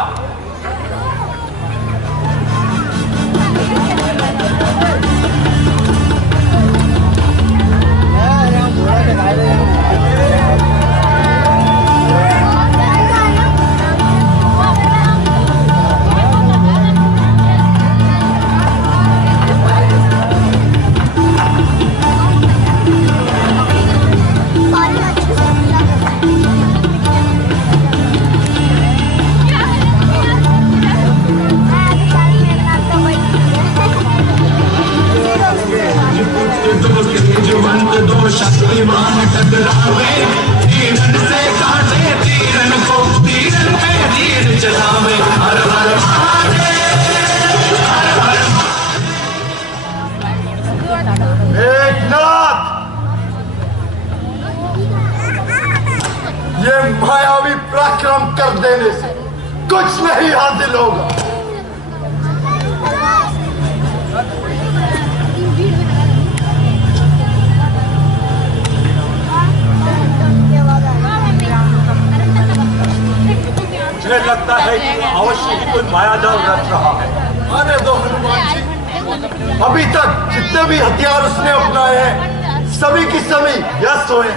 शक्तिमान टकरावे, तीरन से काटे तीरन को, तीरन पे तीर चलावे। हर हर मेघनाथ, ये मायावी पराक्रम कर देने से कुछ नहीं हासिल होगा। मुझे लगता है कि अवश्य ही कोई मायाजाल रच रहा है। आने दो हनुमान जी, अभी तक जितने भी हथियार उसने अपनाए हैं सभी की सभी व्यस्त हुए।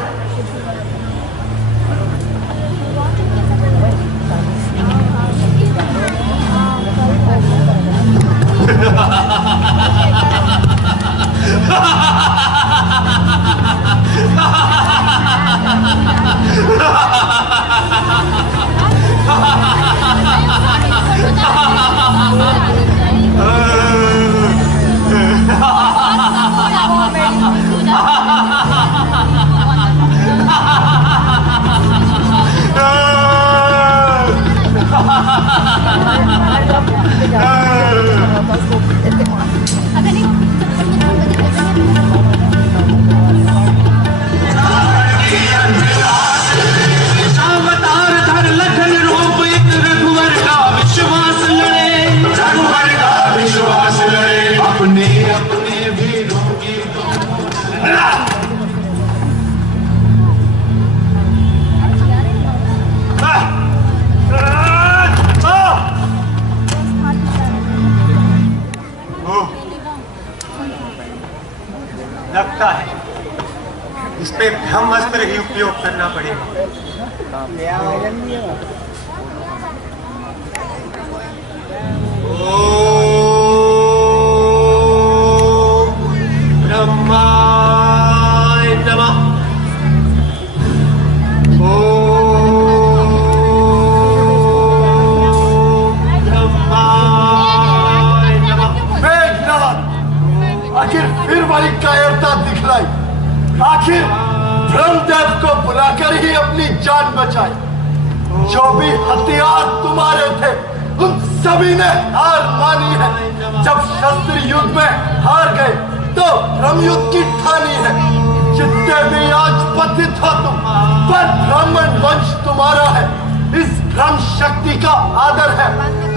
लगता है इस पे ब्रह्मास्त्र ही उपयोग करना पड़ेगा। ओम ब्रह्माय नमः। आखिर फिर वाली कायरता दिखलाई, आखिर ब्रह्मदेव को बुलाकर ही अपनी जान बचाई। जो भी हथियार तुम्हारे थे उन सभी ने हार मानी है। जब शस्त्र युद्ध में हार गए तो ब्रह्मयुद्ध की ठानी है। जितने भी आज पतित हो तुम, पर ब्राह्मण वंश तुम्हारा है। इस ब्रह्म शक्ति का आदर है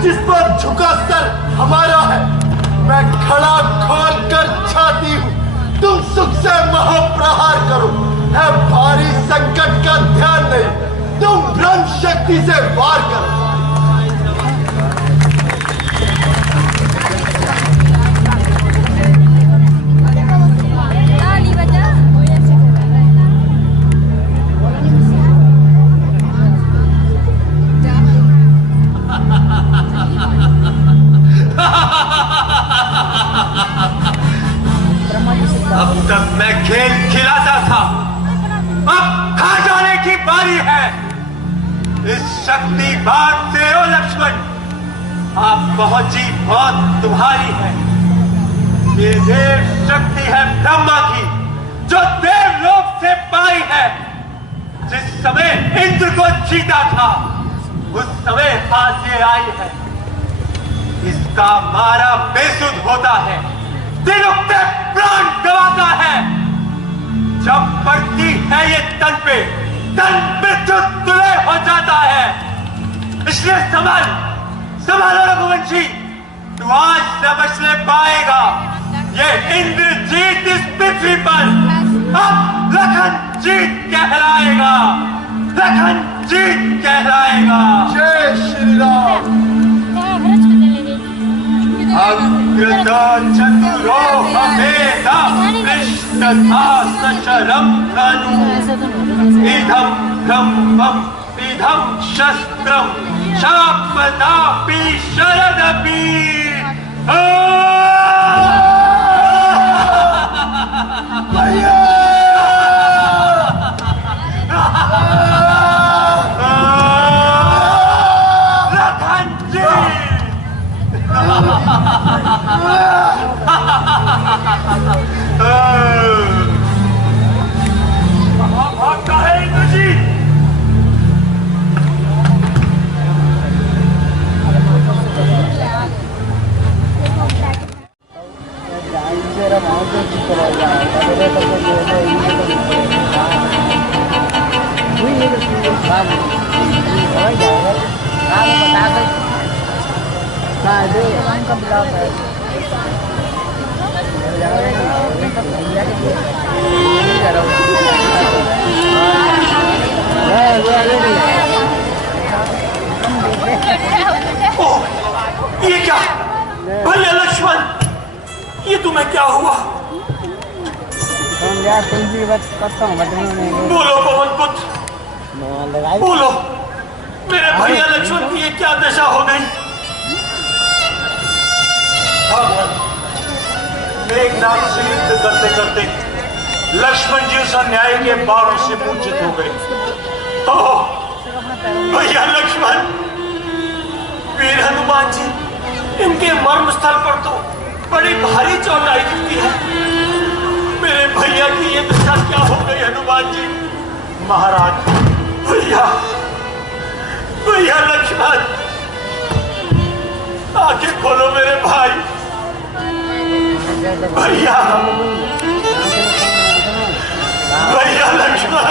जिस पर झुका सर हमारा है। मैं खड़ा खोल कर छाती हूँ, तुम सुख से महाप्रहार करो। है भारी संकट का ध्यान नहीं, तुम ब्रह्म शक्ति से वार करो। अब तक मैं खेल खिलाता था, अब खा जाने की बारी है। इस शक्ति बात से ओ लक्ष्मण, आप पहुंची बहुत तुम्हारी है। ये देव शक्ति है ब्रह्मा की, जो देवलोक से पाई है। जिस समय इंद्र को जीता था उस समय आज ये आई है। इसका मारा बेसुध होता है, दिन उगते प्राण गवाता है। जब पड़ती है ये तन पे, तन मृत्यु तुल्य हो जाता है। इसलिए संभालो रघुवंशी, तू आज न बचने पाएगा। ये इंद्रजीत इस पृथ्वी पर अब लखन जीत कहलाएगा, लखन जीत कहलाएगा। जय श्री राम। अग्रतो चतुरोहमेधा कृष्णथा सशरं धनु इदं ब्रह्मं इदं शस्त्रं शापदापि शरदपि। भागता है इंद्रजीत। ये क्या भले लक्ष्मण, ये तुम्हें क्या हुआ? बोलो पवन पुत्र, बोलो मेरे भैया लक्ष्मण की ये क्या दशा हो गई? मेघनाथ से युद्ध करते करते लक्ष्मण जी उस अन्याय के बाणों से मूर्छित हो गए। भैया लक्ष्मण, वीर हनुमान जी, इनके मर्म स्थल पर तो बड़ी भारी चौड़ाई दिखती है। मेरे भैया की ये दशा क्या हो गई हनुमान जी? महाराज, भैया लक्ष्मण, आंखें खोलो मेरे भाई। भैया लक्ष्मण,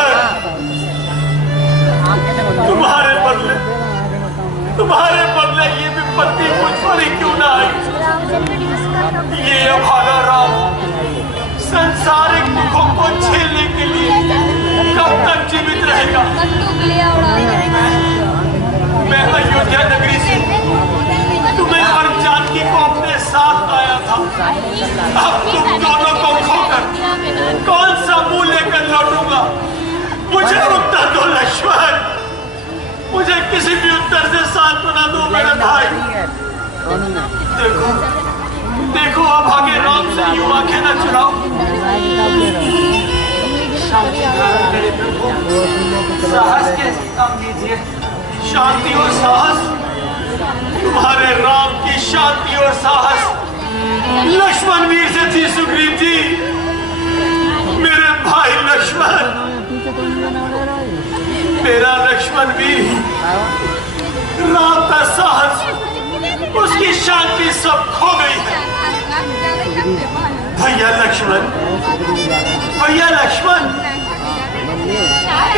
तुम्हारे बदले ये विपत्ति मुझ पर ही क्यों ना आई? ये अभागा राम संसारिक दुखों को झेलने के लिए कब तक जीवित रहेगा? मैं अयोध्या नगरी से तुम्हें और जानकी को अपने साथ लाया था। अब तुम दोनों को खोकर कौन सा मुंह लेकर लौटूंगा? मुझे उत्तर दो लक्ष्मण, मुझे किसी भी उत्तर से सांत्वना दो मेरे भाई। देखो अब आगे राम से यूं आंखें न चुराओ। साहस के काम कीजिए, शांति और साहस, तुम्हारे राम की शांति और साहस लक्ष्मण वीर से थी। सुग्रीव जी, मेरे भाई लक्ष्मण, मेरा लक्ष्मण भी राम का साहस, उसकी शांति सब खो गई है। भैया लक्ष्मण, भैया लक्ष्मण,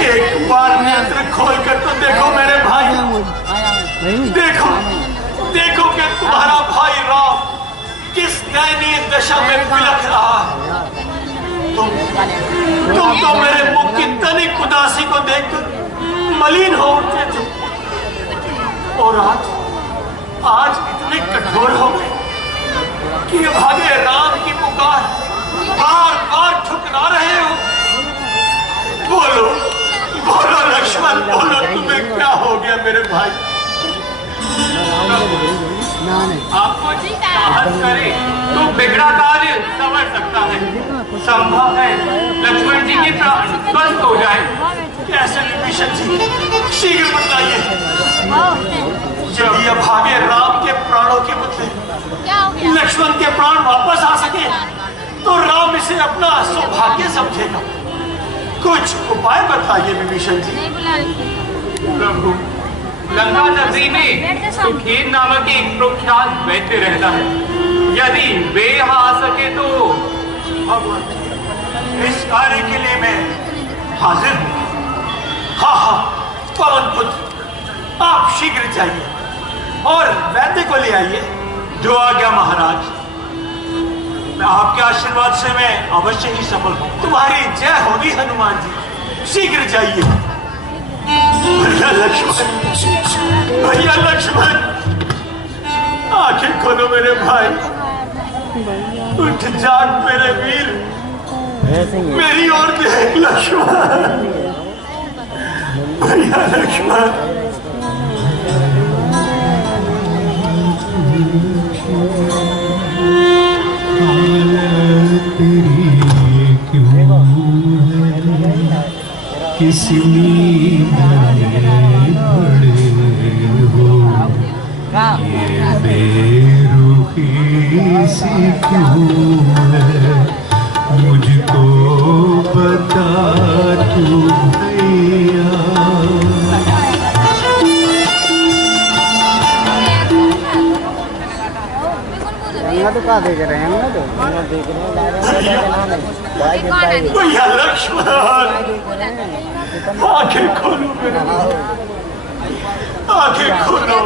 एक बार नेत्र खोलकर तो देखो मेरे भाई, देखो देखो कि तुम्हारा भाई राम किस दयनीय दशा में बिलख रहा है। तुम तो मेरे मुख की तनिक उदासी को देखकर मलिन हो उठते थे, और आज इतने कठोर हो गए कि भागे राम की पुकार बार बार ठुकरा रहे हो। बोलो बोलो लक्ष्मण, बोलो तुम्हें क्या हो गया मेरे भाई? आपको साहस करे तो बिगड़ा कार्य समझ सकता है। संभव है लक्ष्मण जी की प्राण स्वस्थ हो जाए। कैसे विभीषण जी, शीघ्र बतलाइए। जब ये भागे राम के प्राणों के बदले लक्ष्मण के प्राण वापस आ सके तो राम इसे अपना सौभाग्य समझेगा। कुछ उपाय बताइए विभीषण जी। प्रभु, लंका नगरी में सुखीन नामक एक प्रख्यात वैद्य रहता है। यदि वे यहाँ आ सके तो इस कार्य के लिए मैं हाजिर हूँ। हाँ हाँ पवन पुत्र, आप शीघ्र जाइए और वैद्य को ले आइए। जो आज्ञा महाराज। आपके आशीर्वाद से मैं अवश्य ही सफल हूँ। तुम्हारी जय होगी हनुमान जी। शीघ्र जाइए। भैया लक्ष्मण, भैया लक्ष्मण, आंखें खोलो मेरे भाई। उठ जाग मेरे वीर, मेरी ओर देख लक्ष्मण, भैया लक्ष्मण। किसी बड़े हो ये बेरुखी सी क्यों है, मुझको बता तू भैया। तो क्या देख रहे हैं? तो देख रहे हैं भैया लक्ष्मण, आंखें खोलो मेरे, आंखें खोलो।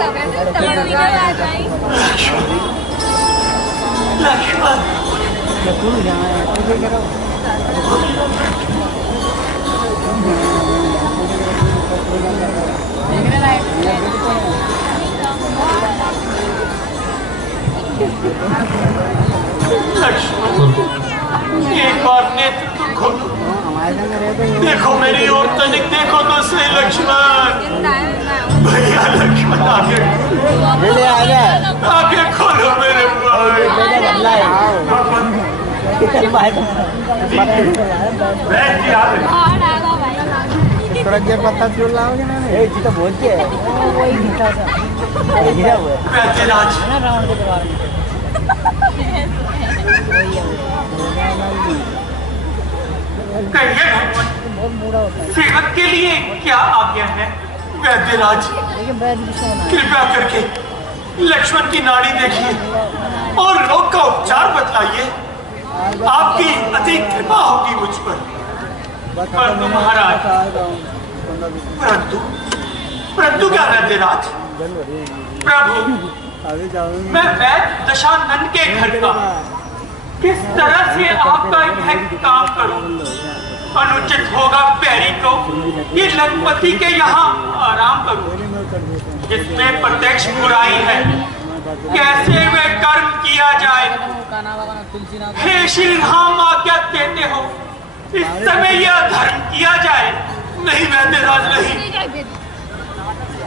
लक्ष्मण, लक्ष्मण, एक बार नेत्र तो खोलो। देखो मेरी ओर तनिक देखो तो सही लक्ष्मण। भैया लक्ष्मण, आगे खोलो मेरे थोड़ा देर पत्ता क्यों लाओगे ना? जी तो बोल के वही मीठा सा गिरा हुआ है रावण के दरबार में। कहिए भगवान, सेवक के लिए क्या आज्ञा है? वैद्यराज, कृपया करके लक्ष्मण की नाड़ी देखिए और रोग का उपचार बतलाइए। आपकी अति कृपा होगी मुझ पर। परंतु महाराज, परंतु क्या वैद्यराज? प्रभु, मैं वैद्य दशानंद के घर का किस तरह से आपका यह काम करूं? अनुचित होगा पैरी को ये लखपति के यहाँ आराम करूं, जिसमें प्रत्यक्ष बुराई है। कैसे वे कर्म किया जाए? हे श्री राम, आज्ञा देते हो इस समय यह धर्म किया जाए? नहीं वैद्यराज, नहीं।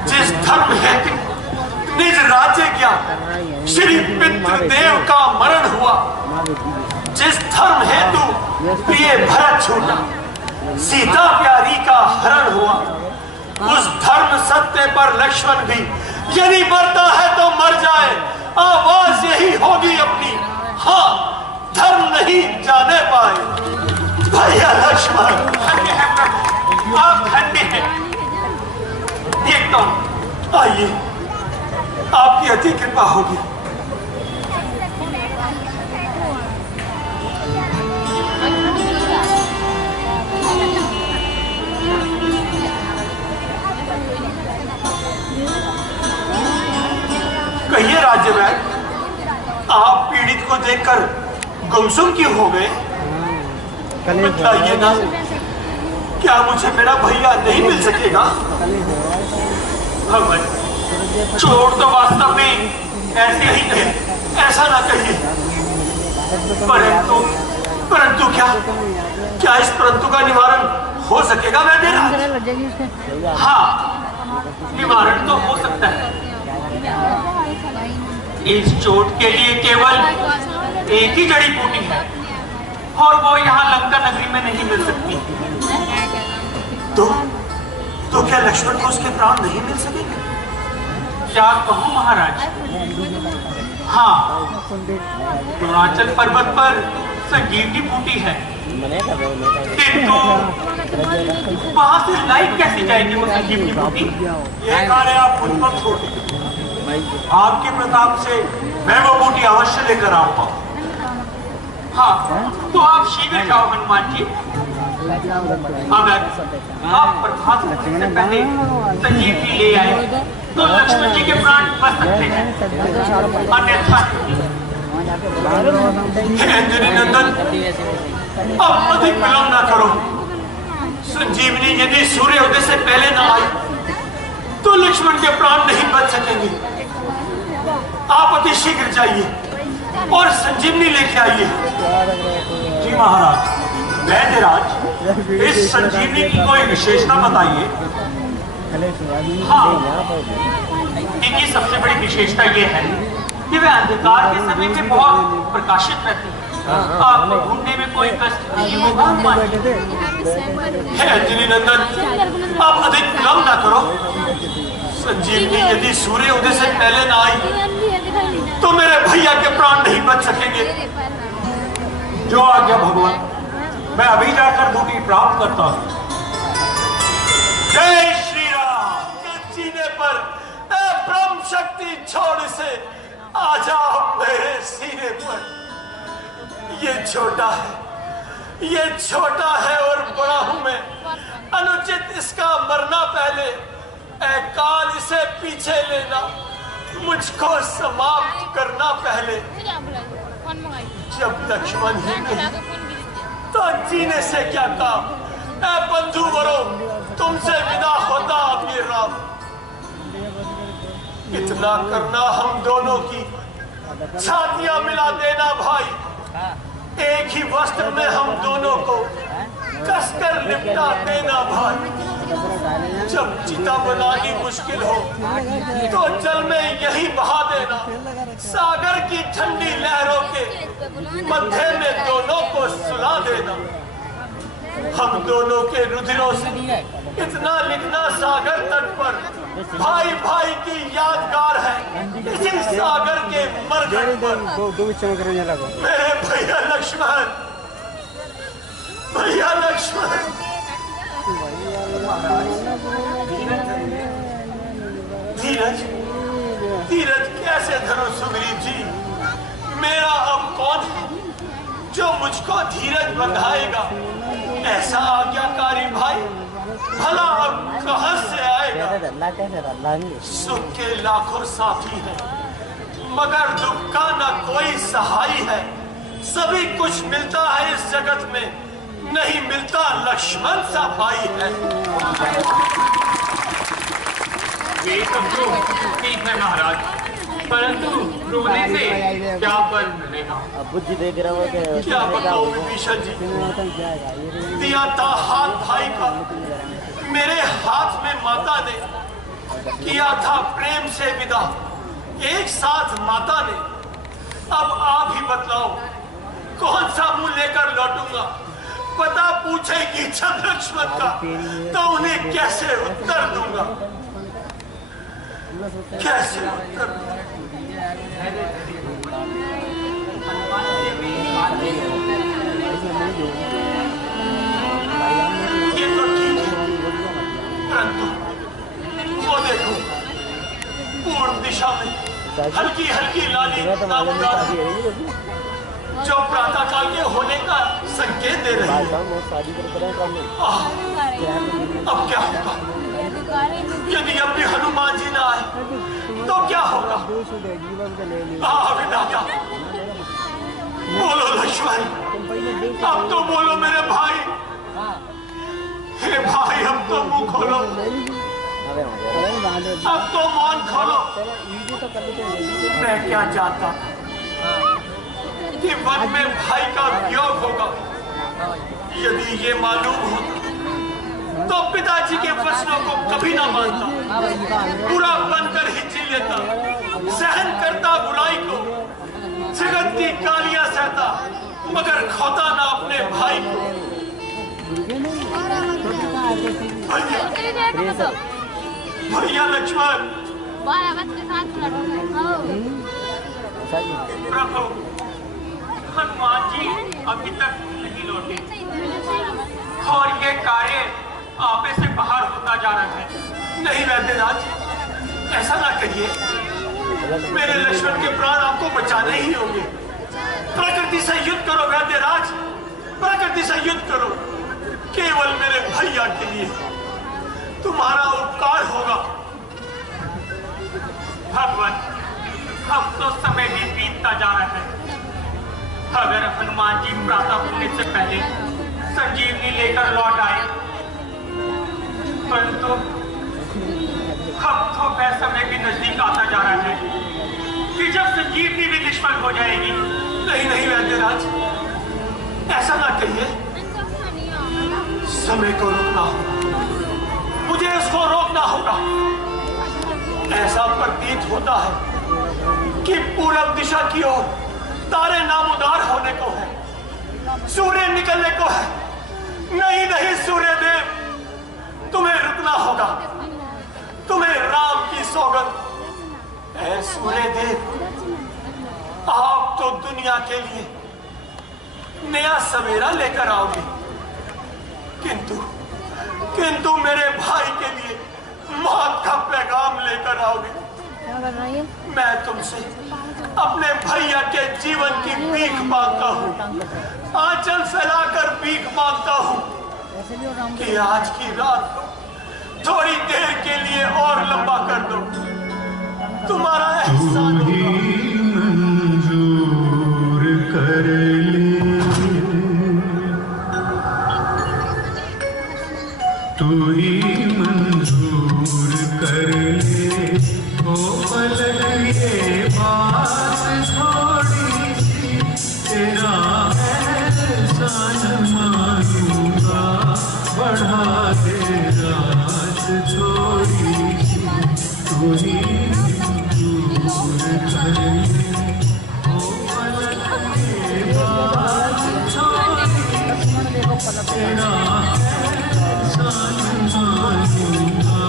जिस धर्म हेतु निज राज्य क्या श्री पितृदेव का मरण हुआ, जिस धर्म हेतु प्रिय भरत छूटा, सीता प्यारी का हरण हुआ, उस धर्म सत्य पर लक्ष्मण भी यदि मरता है तो मर जाए। आवाज यही होगी अपनी, हाँ, धर्म नहीं जाने पाए। भैया लक्ष्मण, आप धन्य हैं, आपकी अति कृपा होगी। कहिए राज्यवैद, आप पीड़ित को देखकर गुमसुम क्यों हो गए? बताइए ना, क्या मुझे मेरा भैया नहीं मिल सकेगा? भगवान, चोट तो वास्तव में ऐसे ही है, ऐसा ना कहिए। परंतु क्या इस परंतु का निवारण हो सकेगा वैद्यराज? हाँ, निवारण तो हो सकता है। इस चोट के लिए केवल एक ही जड़ी बूटी है और वो यहाँ लंका नगरी में नहीं मिल सकती। तो क्या लक्ष्मण को उसके प्राण नहीं मिल सकेंगे? क्या कहूँ महाराज? हाँ, हिमाचल पर्वत पर संजीव की बूटी है, किंतु वहां से लाइट कैसे जाएगी वो संजीव की बूटी? ये कार्य आप खुद पर छोड़ दीजिए। आपके प्रताप से मैं वो बूटी अवश्य लेकर आऊंगा। हाँ, तो आप शीघ्र जाओ हनुमान जी। अगर आप प्रभात होने से पहले संजीवनी ले आए तो लक्ष्मण जी के प्राण बच सकते हैं, अन्यथा नंदन अब अधिक विलंब ना करो। संजीवनी यदि सूर्योदय से पहले ना आई तो लक्ष्मण के प्राण नहीं बच सकेंगे। आप अति शीघ्र जाइए और संजीवनी लेके आइए। जी महाराज। वैद्यराज, इस संजीवनी की कोई विशेषता बताइए। हाँ, इनकी सबसे बड़ी विशेषता यह है कि वह अंधकार के समय में बहुत प्रकाशित रहती है। आपको ढूंढने में कोई कष्ट नहीं होगा। नंदन, आप अधिक विलंब ना करो। संजीवनी यदि सूर्य उदय से पहले ना आई तो मेरे भैया के प्राण नहीं बच सकेंगे। जो आज्ञा भगवान, मैं अभी जाकर बूटी प्राप्त करता हूँ। जय श्री राम। जीने पर ब्रह्म शक्ति छोड़ से आ जाओ मेरे सीने पर। ये छोटा है और बड़ा हूं मैं। अनुचित इसका मरना पहले, ऐ काल इसे पीछे लेना, मुझको समाप्त करना पहले। जब लक्ष्मण ही नहीं तो जीने से क्या काम? ऐ बंधुवरों, तुमसे विदा होता अब ये राम। इतना करना हम दोनों की छातियां मिला देना भाई। एक ही वस्त्र में हम दोनों को कसकर लिपटा देना भाई। जब चिता बनानी मुश्किल हो तो जल में यही बहा देना। सागर की ठंडी लहरों के मध्य में दोनों को सुला देना। हम दोनों के रुधिरों से इतना लिखना सागर तट पर, भाई भाई की यादगार है इसी सागर के मरघट पर। मेरे भैया लक्ष्मण, धीरज कैसे धरो सुग्रीव जी? मेरा अब कौन है जो मुझको धीरज बंधाएगा? ऐसा आज्ञाकारी भाई भला अब कहां से आएगा? सुख के लाखों साथी हैं मगर दुख का न कोई सहाय है। सभी कुछ मिलता है इस जगत में, नहीं मिलता लक्ष्मण सा भाई है। ये सब तो ठीक है महाराज, परंतु रोने से क्या फल मिलेगा? क्या बताऊं विभीषण जी, दिया था हाथ भाई का, मेरे हाथ में माता ने किया था प्रेम से विदा, एक साथ माता ने। अब आप ही बतलाओ कौन सा मुंह लेकर लौटूंगा? पता पूछेगी जब लक्ष्मण का तो उन्हें कैसे उत्तर दूंगा? कैसे उत्तर दूंगा? ये तो ठीक है, परंतु वो देखो पूर्व दिशा में हल्की हल्की लाली नामुराद जो प्रातः काल के होने का संकेत दे रही है। अब क्या होगा यदि अभी हनुमान जी ना आए तो क्या होगा? विधाता बोलो लक्ष्मण, अब तो बोलो मेरे भाई। हे भाई अब तो मुंह खोलो, अब तो मौन खोलो। मैं क्या चाहता कि वन में भाई का वियोग होगा। यदि ये मालूम हो तो पिताजी के वचनों को कभी ना मानता, बुरा बनकर ही जी लेता, सहन करता बुराई को, जगत की गालियां सहता, मगर खोता ना अपने भाई को। भैया लक्ष्मण, प्रभु हनुमान जी अभी तक नहीं लौटे और ये कार्य आपे से बाहर होता जा रहा है। नहीं वैद्यराज, ऐसा ना कहिए। मेरे लक्ष्मण के प्राण आपको बचाने ही होंगे। प्रकृति से युद्ध करो वैद्यराज, प्रकृति से युद्ध करो। केवल मेरे भैया के लिए तुम्हारा उपकार होगा। भगवान, अब तो समय भी बीतता जा रहा है। अगर हनुमान जी प्रातः होने से पहले संजीवनी लेकर लौट आए, परंतु अब तो वह समय भी नजदीक आता जा रहा है कि जब संजीवनी भी निष्फल हो जाएगी। नहीं नहीं वैद्यराज, ऐसा ना कहिए। समय को रोकना होगा, मुझे इसको रोकना होगा। ऐसा प्रतीत होता है कि पूरब दिशा की ओर तारे नामोदार होने को है, सूर्य निकलने को है। नहीं नहीं सूर्यदेव, तुम्हें रुकना होगा। तुम्हें राम की सौगंध। ऐ सूर्यदेव, आप तो दुनिया के लिए नया सवेरा लेकर आओगे, किंतु मेरे भाई के लिए मौत का पैगाम लेकर आओगे। मैं तुमसे अपने भैया के जीवन की भीख मांगता हूँ, आंचल फैलाकर भीख मांगता हूँ कि आज की रात थोड़ी देर के लिए और लंबा कर दो। तुम्हारा एहसान होगा। मंजूर कर ले, तू ही मंजूर कर ले। ओ पलक ये बात थोड़ी सी, तेरा एहसान मानूंगा, बढ़ा दे रात थोड़ी सी, तू ही मंजूर कर ले। ओ पलक ये बात थोड़ी सी, तेरा एहसान मानूंगा,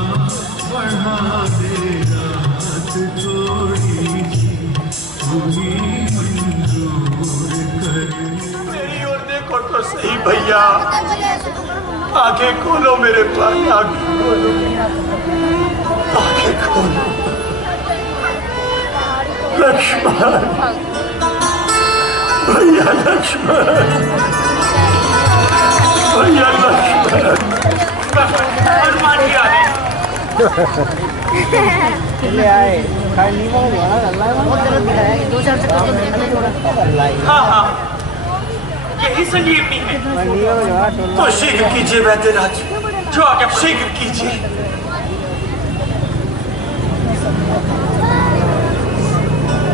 बढ़ा दे रात थोड़ी सी, तू ही मंजूर कर। मेरी ओर देखो तो सही भैया, आंखें खोलो मेरे पास, आंखें खोलो, आंखें खोलो। लक्ष्मण, भैया लक्ष्मण, भैया लक्ष्मण। हनुमान जी आ गए। ले आए खाली वो वाला अल्लाह बहुत दर्द दिखा है। 2-4 चक्कर थोड़ा हाँ हाँ, यही संजीवनी है। तो शीघ्र कीजिए वैद्यराज, जो आगे शीघ्र कीजिए।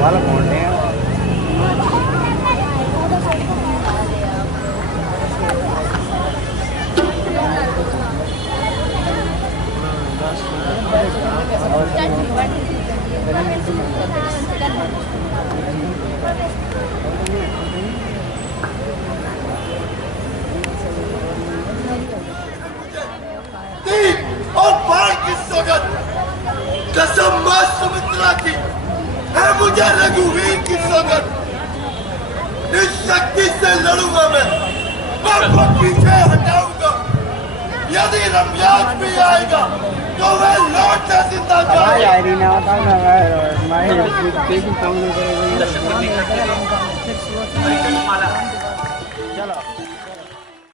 वाला कौन है? और बाण की सौगंध, कसम मां सुमित्रा की है, मुझे रघुवीर की सौगंध। इस शक्ति से लड़ूंगा मैं को पीछे हटाऊंगा। यदि रमयाज भी आएगा तो वह लौट आवाज आ रही ना होता ना मैं काम नहीं करेगा। चलो